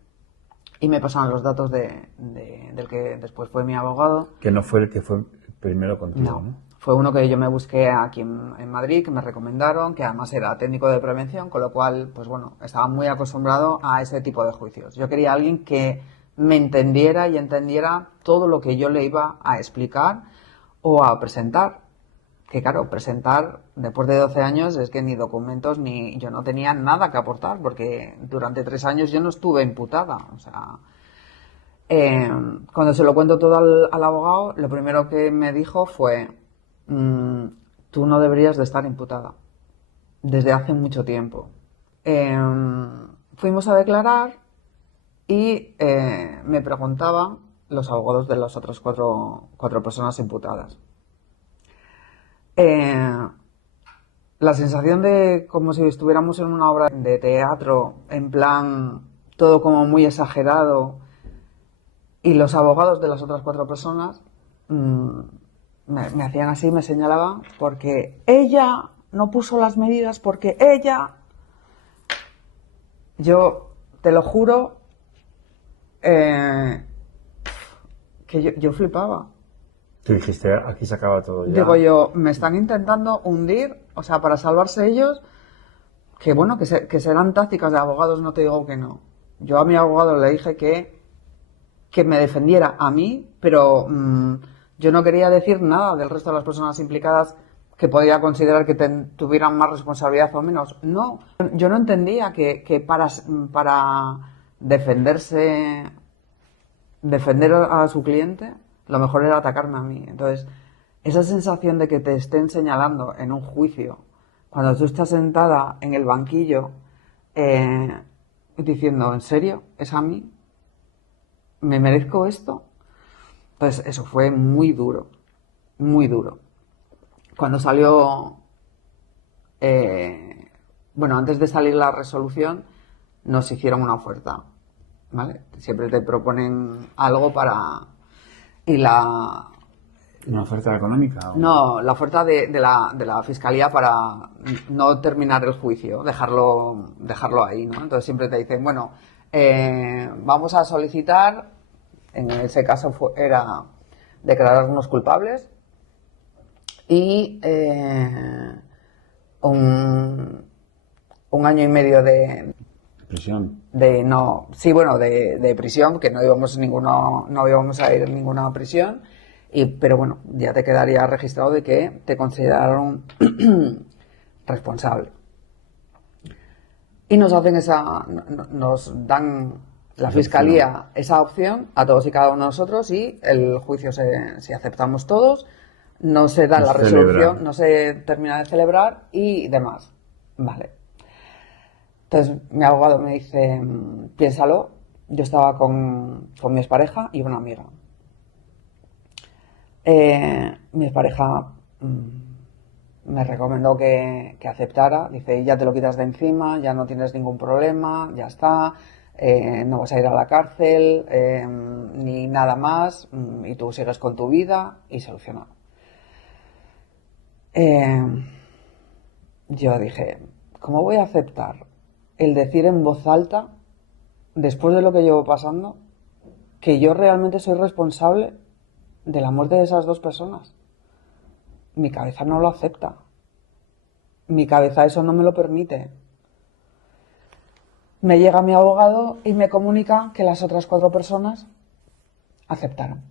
y me pasaron los datos del que después fue mi abogado. Que no fue el que fue primero contigo, No, ¿no? fue uno que yo me busqué aquí en Madrid, que me recomendaron, que además era técnico de prevención, con lo cual, pues bueno, estaba muy acostumbrado a ese tipo de juicios. Yo quería a alguien que me entendiera y entendiera todo lo que yo le iba a explicar o a presentar. Que claro, presentar después de 12 años es que ni documentos ni yo no tenía nada que aportar, porque durante 3 años yo no estuve imputada. O sea, cuando se lo cuento todo al abogado, lo primero que me dijo fue: tú no deberías de estar imputada desde hace mucho tiempo. Fuimos a declarar y me preguntaban los abogados de las otras cuatro personas imputadas. La sensación de como si estuviéramos en una obra de teatro, en plan todo como muy exagerado, y los abogados de las otras 4 personas me hacían así, me señalaban, porque ella no puso las medidas, porque ella... Yo te lo juro que yo flipaba. Tú dijiste, aquí se acaba todo ya. Digo yo, me están intentando hundir, o sea, para salvarse ellos, que bueno, que serán tácticas de abogados, no te digo que no. Yo a mi abogado le dije que me defendiera a mí, pero yo no quería decir nada del resto de las personas implicadas que podía considerar que tuvieran más responsabilidad o menos. No, yo no entendía que para defender a su cliente, lo mejor era atacarme a mí. Entonces, esa sensación de que te estén señalando en un juicio, cuando tú estás sentada en el banquillo, diciendo, ¿en serio? ¿Es a mí? ¿Me merezco esto? Pues eso fue muy duro, muy duro. Cuando salió, bueno, antes de salir la resolución, nos hicieron una oferta, ¿vale? Siempre te proponen algo para... Y ¿Una oferta económica? No, la oferta de la fiscalía para no terminar el juicio, dejarlo ahí, ¿no? Entonces siempre te dicen, bueno, vamos a solicitar, en ese caso era declararnos culpables y un año y medio de Prisión. de prisión, que no íbamos a ir a ninguna prisión, pero bueno, ya te quedaría registrado de que te consideraron responsable. Y nos dan la fiscalía esa opción a todos y cada uno de nosotros, y el juicio, si aceptamos todos, no se da la resolución, no se termina de celebrar y demás. Vale. Entonces mi abogado me dice, piénsalo. Yo estaba con mi expareja y una amiga. Mi expareja me recomendó que aceptara. Dice, ya te lo quitas de encima, ya no tienes ningún problema, ya está, no vas a ir a la cárcel, ni nada más, y tú sigues con tu vida y solucionado. Yo dije, ¿cómo voy a aceptar el decir en voz alta, después de lo que llevo pasando, que yo realmente soy responsable de la muerte de esas 2 personas? Mi cabeza no lo acepta. Mi cabeza eso no me lo permite. Me llega mi abogado y me comunica que las otras 4 personas aceptaron.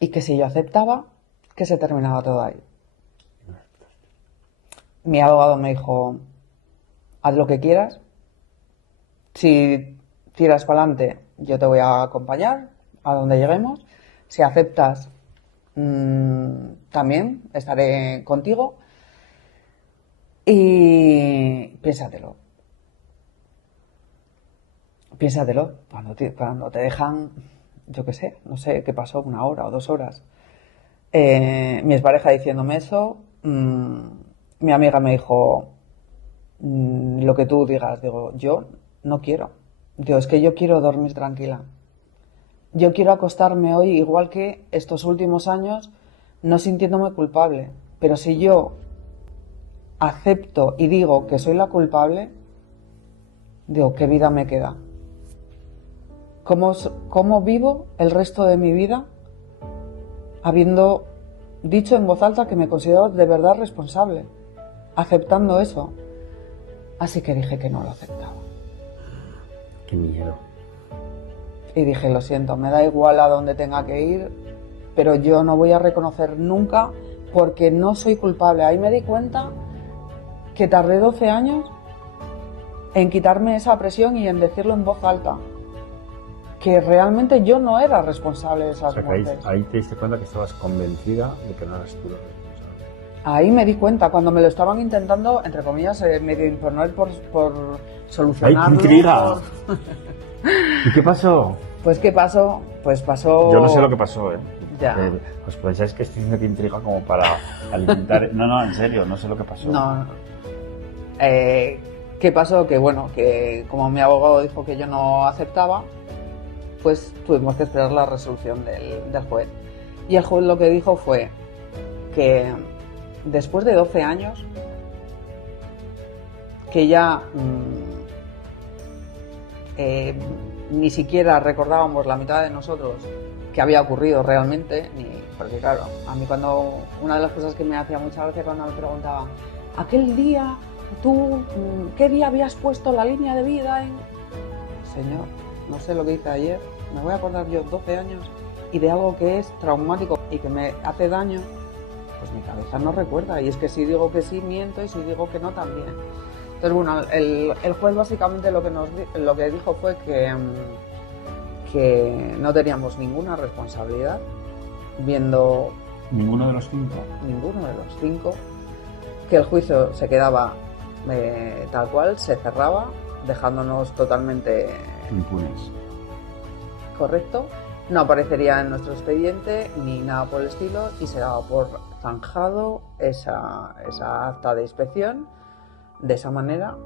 Y que si yo aceptaba, que se terminaba todo ahí. Mi abogado me dijo, haz lo que quieras. Si tiras para adelante, yo te voy a acompañar a donde lleguemos. Si aceptas, también estaré contigo. Y piénsatelo. piénsatelo, cuando te dejan, yo qué sé, no sé qué pasó, 1 hora o 2 horas. Mi expareja diciéndome eso, mi amiga me dijo, lo que tú digas, digo, yo no quiero. Digo, es que yo quiero dormir tranquila. Yo quiero acostarme hoy igual que estos últimos años, no sintiéndome culpable. Pero si yo acepto y digo que soy la culpable, digo, ¿qué vida me queda? ¿Cómo vivo el resto de mi vida habiendo dicho en voz alta que me considero de verdad responsable, aceptando eso? Así que dije que no lo aceptaba. Qué miedo. Y dije, lo siento, me da igual a dónde tenga que ir, pero yo no voy a reconocer nunca porque no soy culpable. Ahí me di cuenta que tardé 12 años en quitarme esa presión y en decirlo en voz alta. Que realmente yo no era responsable de esas muertes. Ahí te diste cuenta que estabas convencida de que no eras tú la responsable. Ahí me di cuenta, cuando me lo estaban intentando, entre comillas, medio imponer por solucionarlo. ¡Ay, qué intriga! ¿Y qué pasó? Pues, ¿qué pasó? Pues pasó... Yo no sé lo que pasó, ¿eh? Ya. Os pensáis que estoy diciendo que intriga como para alimentar... No, en serio, no sé lo que pasó. No. ¿Qué pasó? Que bueno, que como mi abogado dijo que yo no aceptaba, pues tuvimos que esperar la resolución del juez. Y el juez lo que dijo fue que después de 12 años, que ya ni siquiera recordábamos la mitad de nosotros que había ocurrido realmente, porque claro, a mí una de las cosas que me hacía mucha gracia cuando me preguntaban, aquel día, tú, ¿qué día habías puesto la línea de vida en...? Señor, no sé lo que hice ayer, me voy a acordar yo 12 años y de algo que es traumático y que me hace daño, pues mi cabeza no recuerda. Y es que si digo que sí, miento, y si digo que no, también. Entonces, bueno, el juez básicamente lo que dijo fue que no teníamos ninguna responsabilidad, viendo... ¿Ninguno de los 5? Ninguno de los 5, que el juicio se quedaba tal cual, se cerraba, dejándonos totalmente... impunes. Correcto, no aparecería en nuestro expediente ni nada por el estilo y se daba por zanjado esa acta de inspección de esa manera,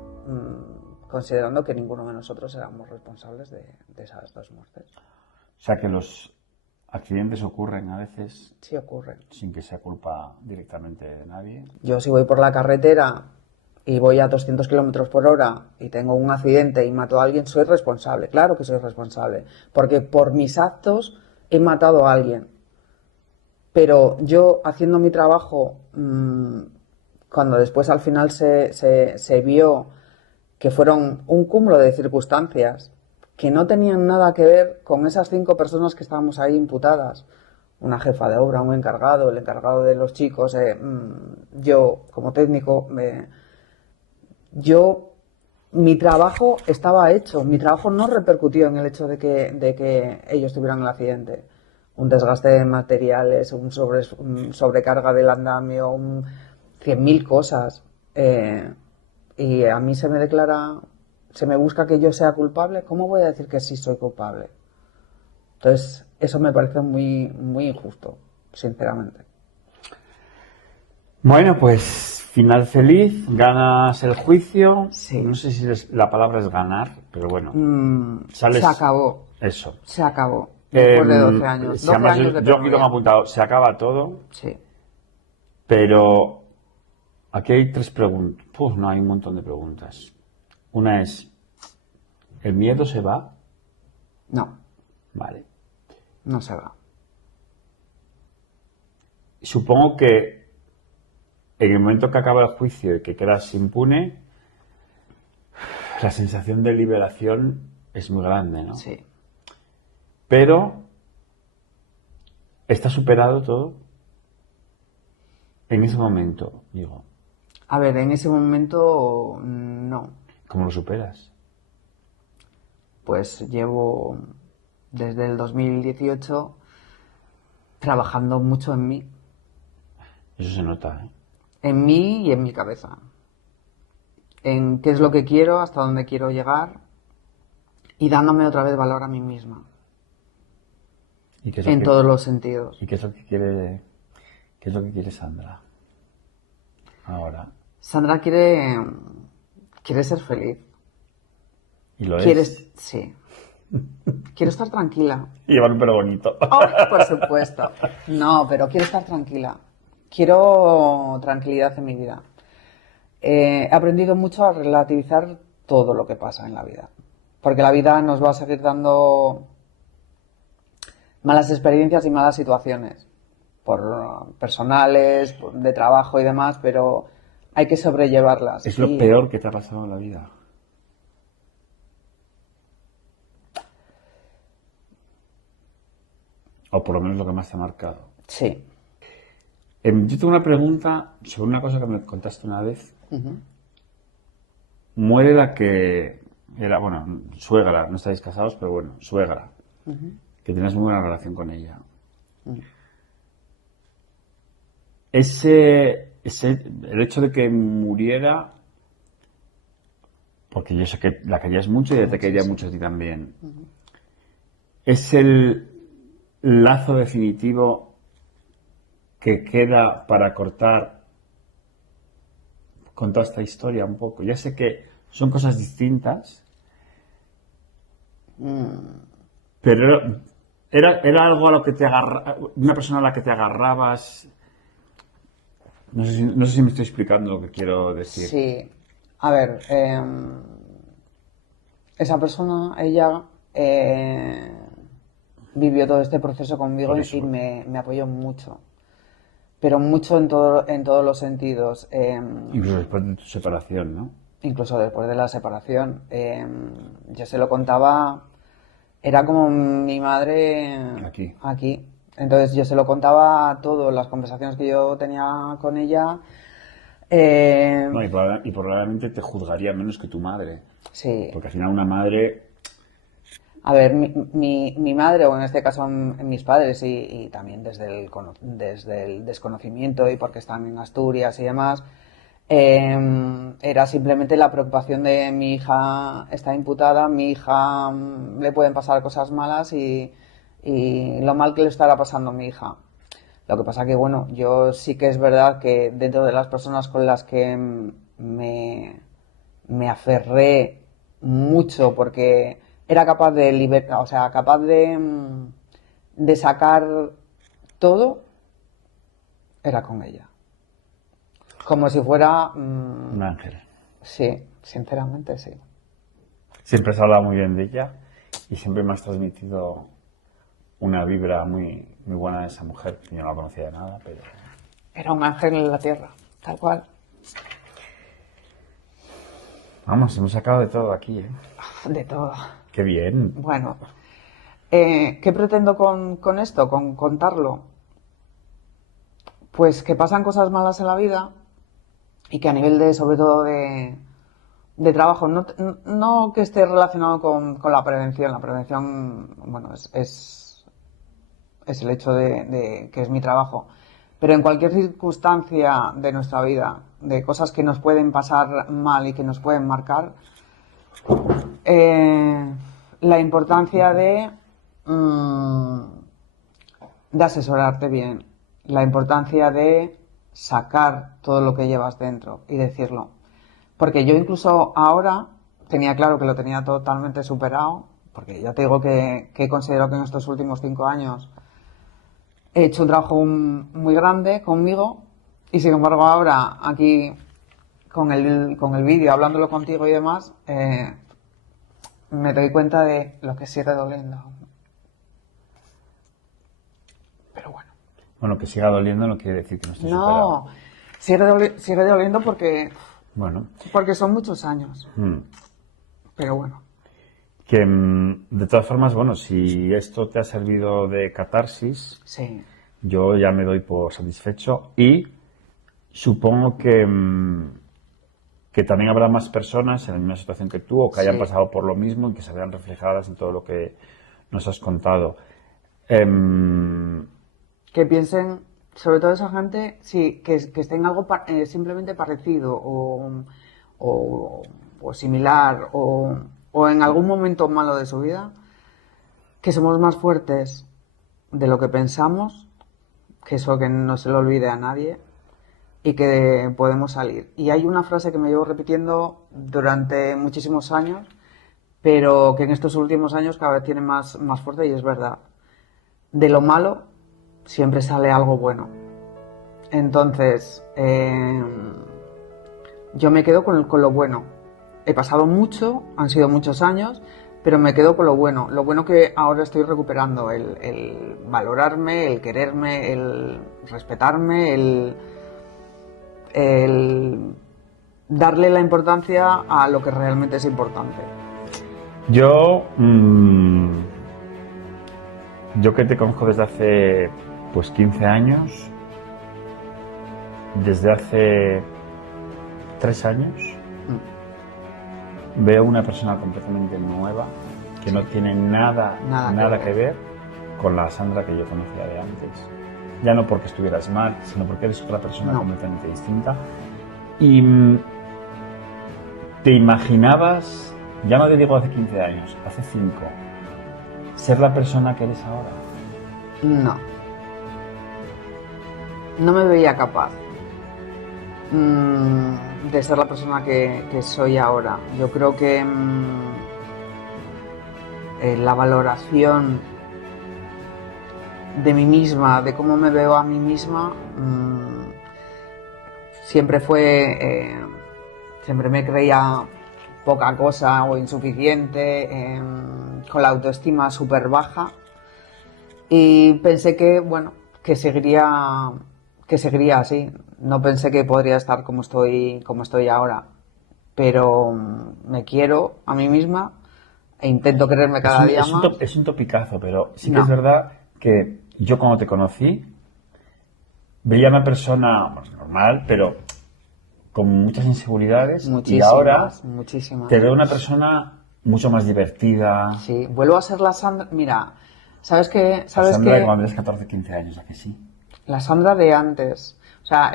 considerando que ninguno de nosotros éramos responsables de esas 2 muertes. O sea que los accidentes ocurren a veces... Sí ocurren. Sin que sea culpa directamente de nadie. Yo si voy por la carretera y voy a 200 kilómetros por hora y tengo un accidente y mato a alguien, soy responsable. Claro que soy responsable, porque por mis actos he matado a alguien. Pero yo, haciendo mi trabajo, cuando después al final se vio que fueron un cúmulo de circunstancias que no tenían nada que ver con esas 5 personas que estábamos ahí imputadas, una jefa de obra, un encargado, el encargado de los chicos, yo como técnico... mi trabajo estaba hecho, mi trabajo no repercutió en el hecho de que ellos tuvieran el accidente. Un desgaste de materiales, un sobrecarga del andamio, 100.000 cosas. Y a mí se me busca que yo sea culpable. ¿Cómo voy a decir que sí soy culpable? Entonces, eso me parece muy, muy injusto, sinceramente. Bueno, pues final feliz, ganas el juicio. Sí. No sé si la palabra es ganar, pero bueno. Sales... Se acabó. Eso. Se acabó. Después de 12 años. 12 además, años de yo aquí lo he apuntado, se acaba todo. Sí. Pero aquí hay 3 preguntas. Pues no, hay un montón de preguntas. Una es, ¿el miedo se va? No, Vale. no se va. Supongo que en el momento que acaba el juicio y que quedas impune, la sensación de liberación es muy grande, ¿no? Sí. Pero, ¿está superado todo? En ese momento, digo. A ver, en ese momento no. ¿Cómo lo superas? Pues llevo desde el 2018 trabajando mucho en mí. Eso se nota, ¿eh? En mí y en mi cabeza. En qué es lo que quiero, hasta dónde quiero llegar y dándome otra vez valor a mí misma. ¿Y qué es En todos los sentidos. ¿Y qué es lo que quiere Sandra ahora? Sandra quiere ser feliz. ¿Y lo es? Sí. Quiero estar tranquila. Y llevar un pelo bonito. Ay, por supuesto. No, pero quiero estar tranquila. Quiero tranquilidad en mi vida. He aprendido mucho a relativizar todo lo que pasa en la vida. Porque la vida nos va a seguir dando malas experiencias y malas situaciones. Personales, de trabajo y demás, pero hay que sobrellevarlas. ¿Es lo peor que te ha pasado en la vida? O por lo menos lo que más te ha marcado. Sí. Yo tengo una pregunta sobre una cosa que me contaste una vez. Muere la que era, bueno, suegra, no estáis casados, pero bueno, suegra, que tenías muy buena relación con ella. El hecho de que muriera, porque yo sé que la querías mucho y ella te quería mucho a ti también, es el lazo definitivo que queda para cortar con toda esta historia un poco. Ya sé que son cosas distintas, pero era algo a lo que te una persona a la que te agarrabas. No sé si me estoy explicando lo que quiero decir. Sí. A ver, esa persona, ella vivió todo este proceso conmigo y me apoyó mucho. Pero mucho en todos los sentidos. Incluso después de tu separación, ¿no? Incluso después de la separación. Yo se lo contaba, era como mi madre aquí. Entonces yo se lo contaba todo, las conversaciones que yo tenía con ella. No, y probablemente te juzgaría menos que tu madre. Sí. Porque al final una madre... A ver, mi madre, o en este caso mis padres, y también desde el desconocimiento y porque están en Asturias y demás, era simplemente la preocupación de mi hija está imputada, mi hija le pueden pasar cosas malas y lo mal que le estará pasando a mi hija. Lo que pasa que, bueno, yo sí que es verdad que dentro de las personas con las que me aferré mucho porque era capaz de capaz de sacar todo, era con ella. Como si fuera... un ángel. Sí, sinceramente sí. Siempre has hablado muy bien de ella y siempre me has transmitido una vibra muy, muy buena de esa mujer. Yo no la conocía de nada, pero... Era un ángel en la tierra, tal cual. Vamos, hemos sacado de todo aquí, ¿eh? De todo. ¡Qué bien! Bueno, ¿qué pretendo con esto, con contarlo? Pues que pasan cosas malas en la vida y que a nivel sobre todo de trabajo, no que esté relacionado con la prevención. La prevención, bueno, es el hecho de que es mi trabajo. Pero en cualquier circunstancia de nuestra vida, de cosas que nos pueden pasar mal y que nos pueden marcar, la importancia de asesorarte bien, la importancia de sacar todo lo que llevas dentro y decirlo. Porque yo incluso ahora tenía claro que lo tenía totalmente superado, porque ya te digo que considero que en estos últimos 5 años he hecho un trabajo muy grande conmigo y sin embargo ahora aquí con el vídeo, hablándolo contigo y demás, me doy cuenta de lo que sigue doliendo. Pero bueno. Bueno, que siga doliendo no quiere decir que no esté superado. No, sigue doliendo porque son muchos años. Pero bueno. Que de todas formas, bueno, si esto te ha servido de catarsis, Sí. yo ya me doy por satisfecho y supongo que también habrá más personas en la misma situación que tú o que hayan pasado por lo mismo y que se vean reflejadas en todo lo que nos has contado. Que piensen, sobre todo esa gente, sí, que esté en algo simplemente parecido o similar o o en algún momento malo de su vida, que somos más fuertes de lo que pensamos, que eso que no se lo olvide a nadie, y que podemos salir. Y hay una frase que me llevo repitiendo durante muchísimos años, pero que en estos últimos años cada vez tiene más fuerza, y es verdad. De lo malo siempre sale algo bueno. Entonces, yo me quedo con lo bueno. He pasado mucho, han sido muchos años, pero me quedo con lo bueno. Lo bueno que ahora estoy recuperando, el valorarme, el quererme, el respetarme, el darle la importancia a lo que realmente es importante. Yo que te conozco desde hace pues 15 años, desde hace 3 años, veo una persona completamente nueva que no tiene nada que ver con la Sandra que yo conocía de antes. Ya no porque estuvieras mal, sino porque eres otra persona completamente distinta. Y te imaginabas, ya no te digo hace 15 años, hace 5, ser la persona que eres ahora. No me veía capaz de ser la persona que soy ahora. Yo creo que la valoración de mí misma, de cómo me veo a mí misma, siempre me creía poca cosa o insuficiente, con la autoestima súper baja, y pensé que seguiría así. No pensé que podría estar como estoy ahora, pero me quiero a mí misma e intento quererme cada día más. Es un topicazo, pero sí que es verdad que yo cuando te conocí veía a una persona normal, pero con muchas inseguridades, y ahora te veo una persona mucho más divertida. Sí, vuelvo a ser la Sandra. Mira, ¿sabes qué? La Sandra de cuando tienes 14, 15 años, ¿a que sí? La Sandra de antes. O sea,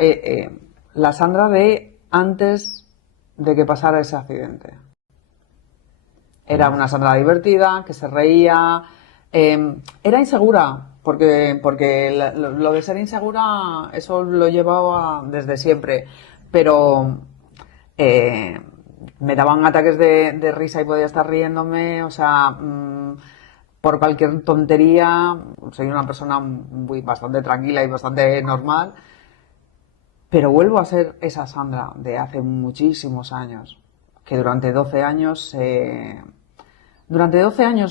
la Sandra de antes de que pasara ese accidente. Era una Sandra divertida, que se reía. Era insegura, porque lo de ser insegura, eso lo llevaba desde siempre. Pero me daban ataques de risa y podía estar riéndome, o sea, por cualquier tontería. Soy una persona bastante tranquila y bastante normal, pero vuelvo a ser esa Sandra de hace muchísimos años, que durante 12 años,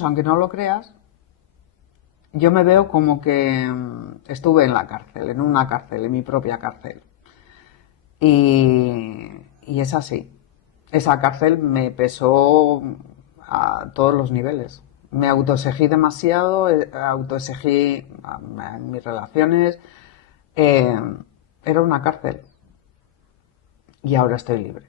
aunque no lo creas, yo me veo como que estuve en la cárcel, en una cárcel, en mi propia cárcel. Y es así. Esa cárcel me pesó a todos los niveles. Me autoexigí demasiado, autoexigí en mis relaciones. Era una cárcel. Y ahora estoy libre.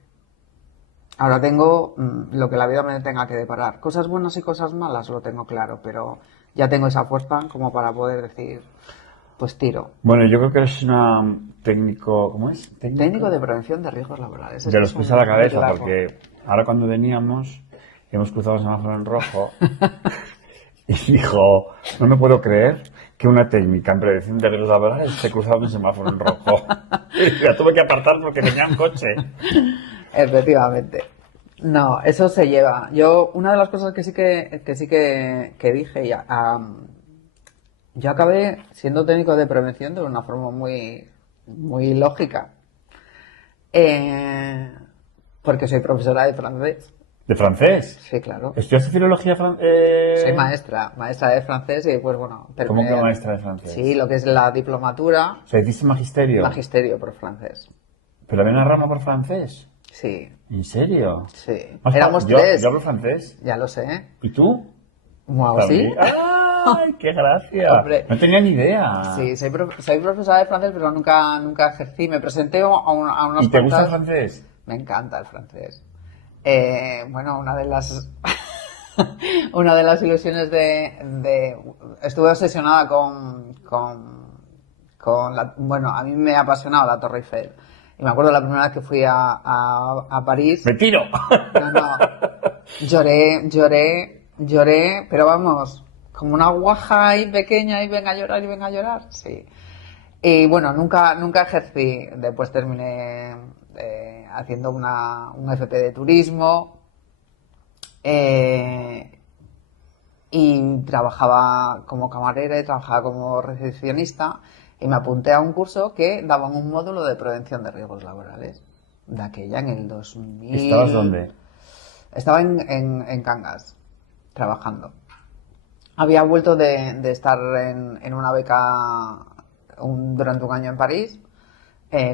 Ahora tengo lo que la vida me tenga que deparar. Cosas buenas y cosas malas lo tengo claro, pero ya tengo esa fuerza como para poder decir, pues tiro. Bueno, yo creo que eres una técnico, ¿cómo es? Técnico de prevención de riesgos laborales. De los pies a la cabeza, porque ahora cuando veníamos, hemos cruzado el semáforo en rojo y dijo, no me puedo creer que una técnica en prevención de riesgos laborales esté cruzando el semáforo en rojo. Y la tuve que apartar porque venía en coche. Efectivamente. No, eso se lleva. Yo, una de las cosas que sí que dije ya, yo acabé siendo técnico de prevención de una forma muy lógica. Porque soy profesora de francés. ¿De francés? Sí, claro. ¿Estudiaste filología Soy maestra de francés y después, ¿Cómo que maestra de francés? Sí, lo que es la diplomatura. O sea, ¿hiciste magisterio? Magisterio por francés. ¿Pero había una rama por francés? Sí. ¿En serio? Sí. Éramos yo, tres. Yo hablo francés. Ya lo sé. ¿Y tú? Wow, ¿sí? ¡Ay, qué gracia! Hombre. No tenía ni idea. Sí, soy profesora de francés, pero nunca ejercí. Me presenté a unos ¿Y te gusta el francés? Me encanta el francés. Una de las una de las ilusiones estuve obsesionada con a mí me ha apasionado la Torre Eiffel. Y me acuerdo la primera vez que fui a París. ¡Me tiro! No. Lloré, pero vamos, como una guaja ahí pequeña y venga a llorar, sí. Y bueno, nunca ejercí. Después terminé haciendo un FP de turismo y trabajaba como camarera y trabajaba como recepcionista y me apunté a un curso que daban un módulo de prevención de riesgos laborales. De aquella, en el 2000. ¿Estabas dónde? Estaba en Cangas, trabajando. Había vuelto de estar en una beca durante un año en París,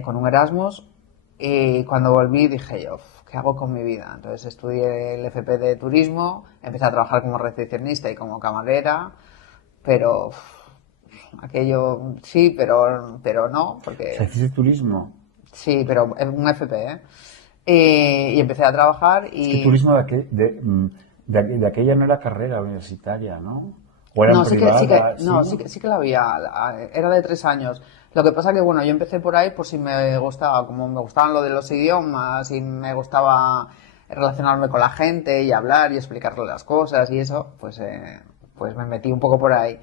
con un Erasmus, y cuando volví dije yo, ¿qué hago con mi vida? Entonces estudié el FP de turismo, empecé a trabajar como recepcionista y como camarera, pero aquello sí, pero no, porque... ¿Hiciste turismo? Sí, pero un FP, ¿eh? Y empecé a trabajar y... Es que turismo de aquella no era carrera universitaria, ¿no? ¿O eran No, privadas? sí que la había. Era de 3 años. Lo que pasa que, bueno, yo empecé por ahí por si me gustaba, como me gustaban lo de los idiomas y me gustaba relacionarme con la gente y hablar y explicarle las cosas y eso, pues me metí un poco por ahí.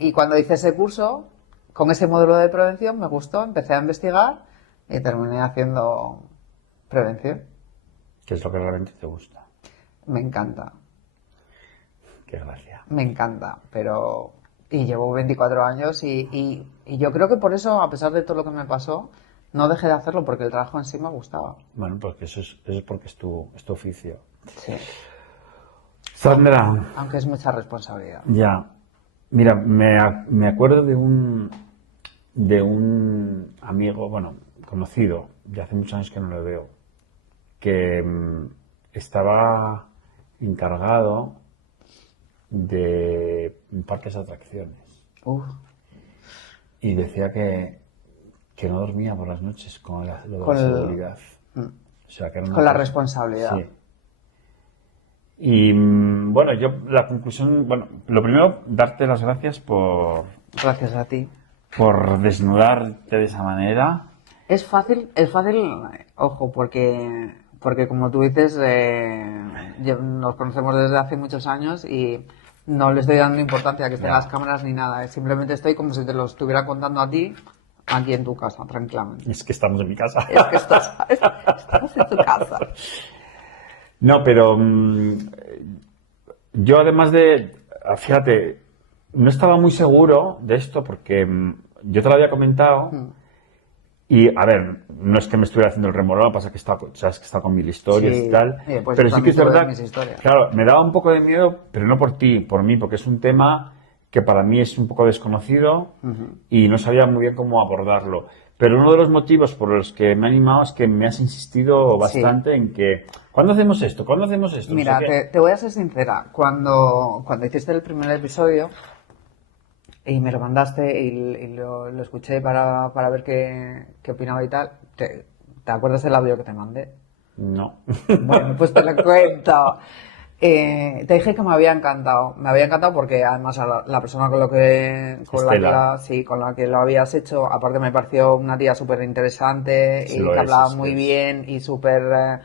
Y cuando hice ese curso, con ese módulo de prevención, me gustó, empecé a investigar y terminé haciendo prevención. ¿Qué es lo que realmente te gusta? Me encanta. Qué gracia. Me encanta, pero... Y llevo 24 años y yo creo que por eso, a pesar de todo lo que me pasó, no dejé de hacerlo porque el trabajo en sí me gustaba. Bueno, porque eso es porque es tu oficio. Sí. Sandra. Aunque es mucha responsabilidad. Ya. Mira, me acuerdo de un amigo, bueno, conocido, ya hace muchos años que no lo veo, que estaba encargado de parques de atracciones Uf. y decía que no dormía por las noches con lo de Con la el- seguridad. O sea, que era una Con la cosa- responsabilidad. Sí. Y bueno, yo la conclusión, bueno, lo primero, darte las gracias por Gracias a ti. desnudarte de esa manera. Es fácil, ojo, porque como tú dices, nos conocemos desde hace muchos años y no le estoy dando importancia a que estén Ya. las cámaras ni nada. Simplemente estoy como si te lo estuviera contando a ti aquí en tu casa, tranquilamente. Es que estamos en mi casa. Es que estás en tu casa. No, pero yo además fíjate, no estaba muy seguro de esto porque yo te lo había comentado y, a ver, no es que me estuviera haciendo el remolón, pasa que sabes que está con mil historias Sí, y tal, pues pero yo sí que es también tuve verdad, mis historias. claro, me daba un poco de miedo, pero no por ti, por mí, porque es un tema que para mí es un poco desconocido y no sabía muy bien cómo abordarlo. Pero uno de los motivos por los que me he animado es que me has insistido bastante en que, ¿cuándo hacemos esto? ¿Cuándo hacemos esto? Mira, No sé qué. te voy a ser sincera. Cuando hiciste el primer episodio y me lo mandaste y lo escuché para ver qué opinaba y tal, ¿te acuerdas del audio que te mandé? No. Bueno, pues te lo cuento. Te dije que me había encantado. Me había encantado porque además a la persona con Estela. con la que lo habías hecho, aparte me pareció una tía súper interesante Sí, y lo que es, hablaba es que muy es. bien y súper,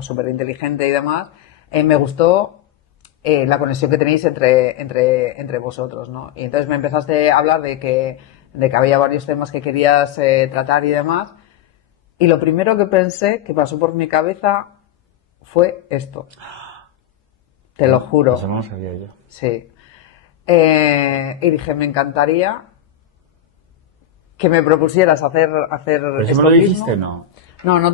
súper inteligente y demás. Me gustó la conexión que tenéis entre vosotros, ¿no? Y entonces me empezaste a hablar de que había varios temas que querías tratar y demás. Y lo primero que pensé, que pasó por mi cabeza, fue esto. Te lo juro. Eso no lo sabía yo. Sí. Y dije, me encantaría que me propusieras hacer ¿Pero si me esto lo mismo. dijiste, no? No, no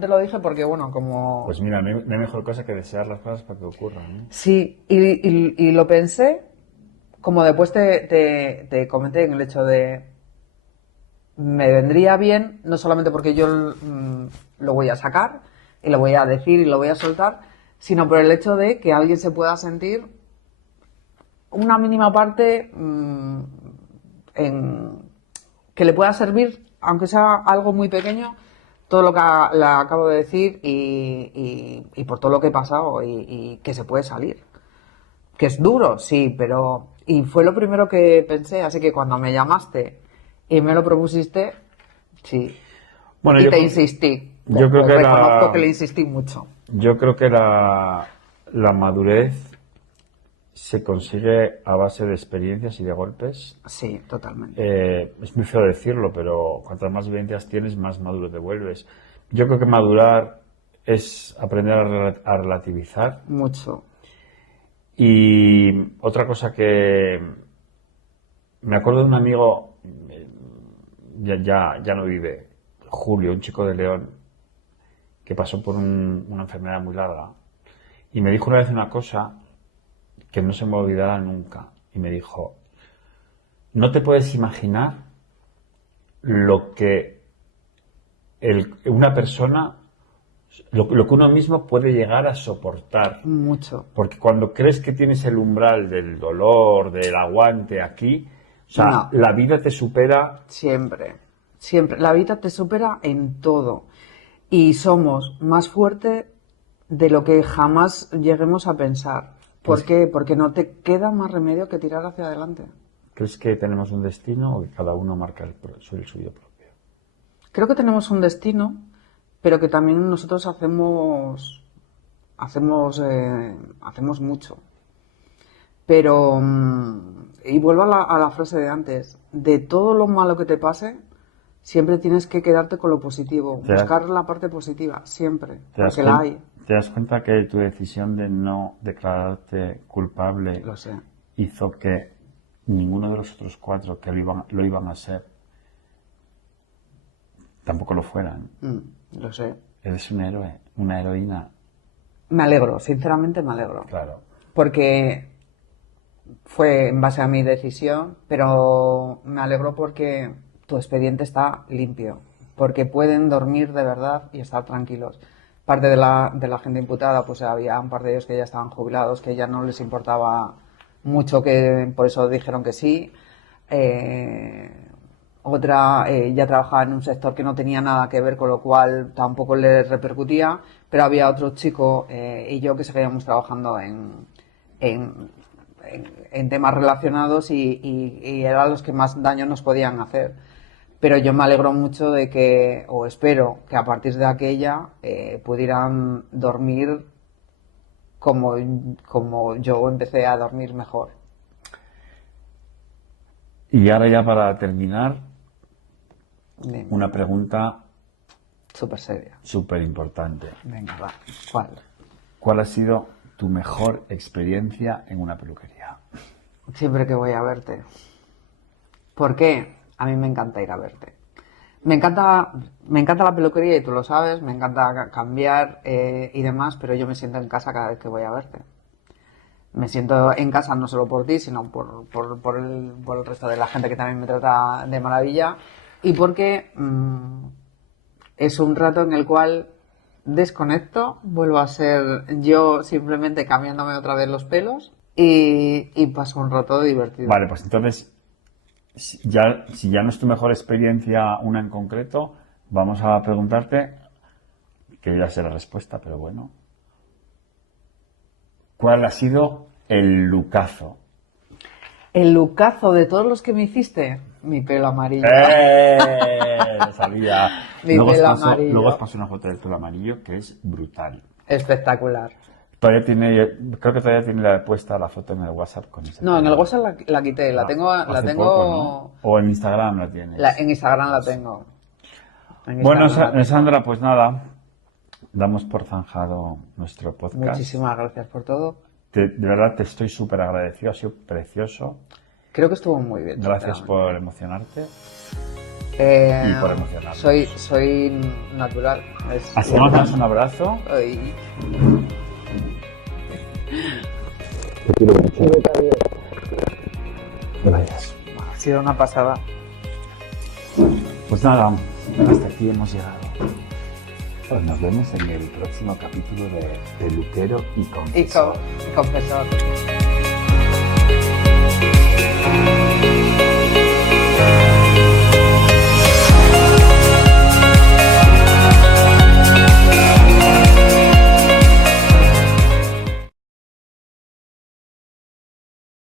te lo dije porque, bueno, como... Pues mira, no hay mejor cosa que desear las cosas para que ocurran, ¿no? Sí, y lo pensé, como después te comenté en el hecho de... Me vendría bien, no solamente porque yo lo voy a sacar, y lo voy a decir y lo voy a soltar, sino por el hecho de que alguien se pueda sentir una mínima parte que le pueda servir, aunque sea algo muy pequeño, todo lo que le acabo de decir y por todo lo que he pasado y que se puede salir. Que es duro, sí, pero... Y fue lo primero que pensé, así que cuando me llamaste y me lo propusiste, sí. Bueno, Y yo te con- insistí. Yo creo Pues que reconozco que le insistí mucho. Yo creo que la madurez se consigue a base de experiencias y de golpes. Sí, totalmente. Es muy feo decirlo, pero cuantas más vivencias tienes, más maduro te vuelves. Yo creo que madurar es aprender a relativizar. Mucho. Y otra cosa que me acuerdo de un amigo, ya no vive, Julio, un chico de León, que pasó por una enfermedad muy larga. Y me dijo una vez una cosa que no se me olvidará nunca. Y me dijo, no te puedes imaginar lo que una persona, lo que uno mismo puede llegar a soportar. Mucho. Porque cuando crees que tienes el umbral del dolor, del aguante aquí, o sea, No. la vida te supera. Siempre. Siempre. La vida te supera en todo. Y somos más fuertes de lo que jamás lleguemos a pensar. ¿Por qué? Porque no te queda más remedio que tirar hacia adelante. ¿Crees que tenemos un destino o que cada uno marca el suyo propio? Creo que tenemos un destino, pero que también nosotros hacemos mucho. Pero, y vuelvo a la frase de antes, de todo lo malo que te pase, siempre tienes que quedarte con lo positivo, buscar la parte positiva, siempre, porque la hay. ¿Te das cuenta que tu decisión de no declararte culpable Lo sé. hizo que ninguno de los otros 4 que lo iban a ser tampoco lo fueran? Lo sé. Eres un héroe, una heroína. Me alegro, sinceramente me alegro. Claro. Porque fue en base a mi decisión, pero me alegro porque tu expediente está limpio, porque pueden dormir de verdad y estar tranquilos. Parte de la gente imputada, pues había un par de ellos que ya estaban jubilados, que ya no les importaba mucho, que por eso dijeron que sí. Otra ya trabajaba en un sector que no tenía nada que ver, con lo cual tampoco les repercutía, pero había otro chico y yo que seguíamos trabajando en temas relacionados y eran los que más daño nos podían hacer. Pero yo me alegro mucho de que, o espero que a partir de aquella pudieran dormir como yo empecé a dormir mejor. Y ahora ya para terminar, Dime. una pregunta Súper seria. súper importante. Venga, va. ¿Cuál? ¿Cuál ha sido tu mejor experiencia en una peluquería? Siempre que voy a verte. ¿Por qué? A mí me encanta ir a verte. Me encanta la peluquería y tú lo sabes, me encanta cambiar y demás, pero yo me siento en casa cada vez que voy a verte. Me siento en casa no solo por ti, sino por el resto de la gente que también me trata de maravilla y porque es un rato en el cual desconecto, vuelvo a ser yo simplemente cambiándome otra vez los pelos y paso un rato divertido. Vale, pues entonces, si ya no es tu mejor experiencia una en concreto, vamos a preguntarte, que ya sé la respuesta, pero bueno, ¿cuál ha sido el lucazo? El lucazo de todos los que me hiciste, mi pelo amarillo. Lo sabía. Mi pelo amarillo. Luego os paso una foto del pelo amarillo que es brutal. Espectacular. Creo que todavía tiene puesta la foto en el WhatsApp con ese No, en pelo. el WhatsApp la quité, la tengo, Hace poco, ¿no? O en Instagram la tienes. En Instagram la tengo. En Bueno, Instagram la tengo. Sandra, pues nada, damos por zanjado nuestro podcast. Muchísimas gracias por todo. De verdad te estoy súper agradecido, ha sido precioso. Creo que estuvo muy bien. Gracias sinceramente. por emocionarte y por emocionarme. Soy natural. Hacemos un abrazo. Ay. Te quiero mucho. Gracias. Ha sido una pasada. Pues nada, hasta aquí hemos llegado. Pues nos vemos en el próximo capítulo de Peluquero y Confesor. Y confesor.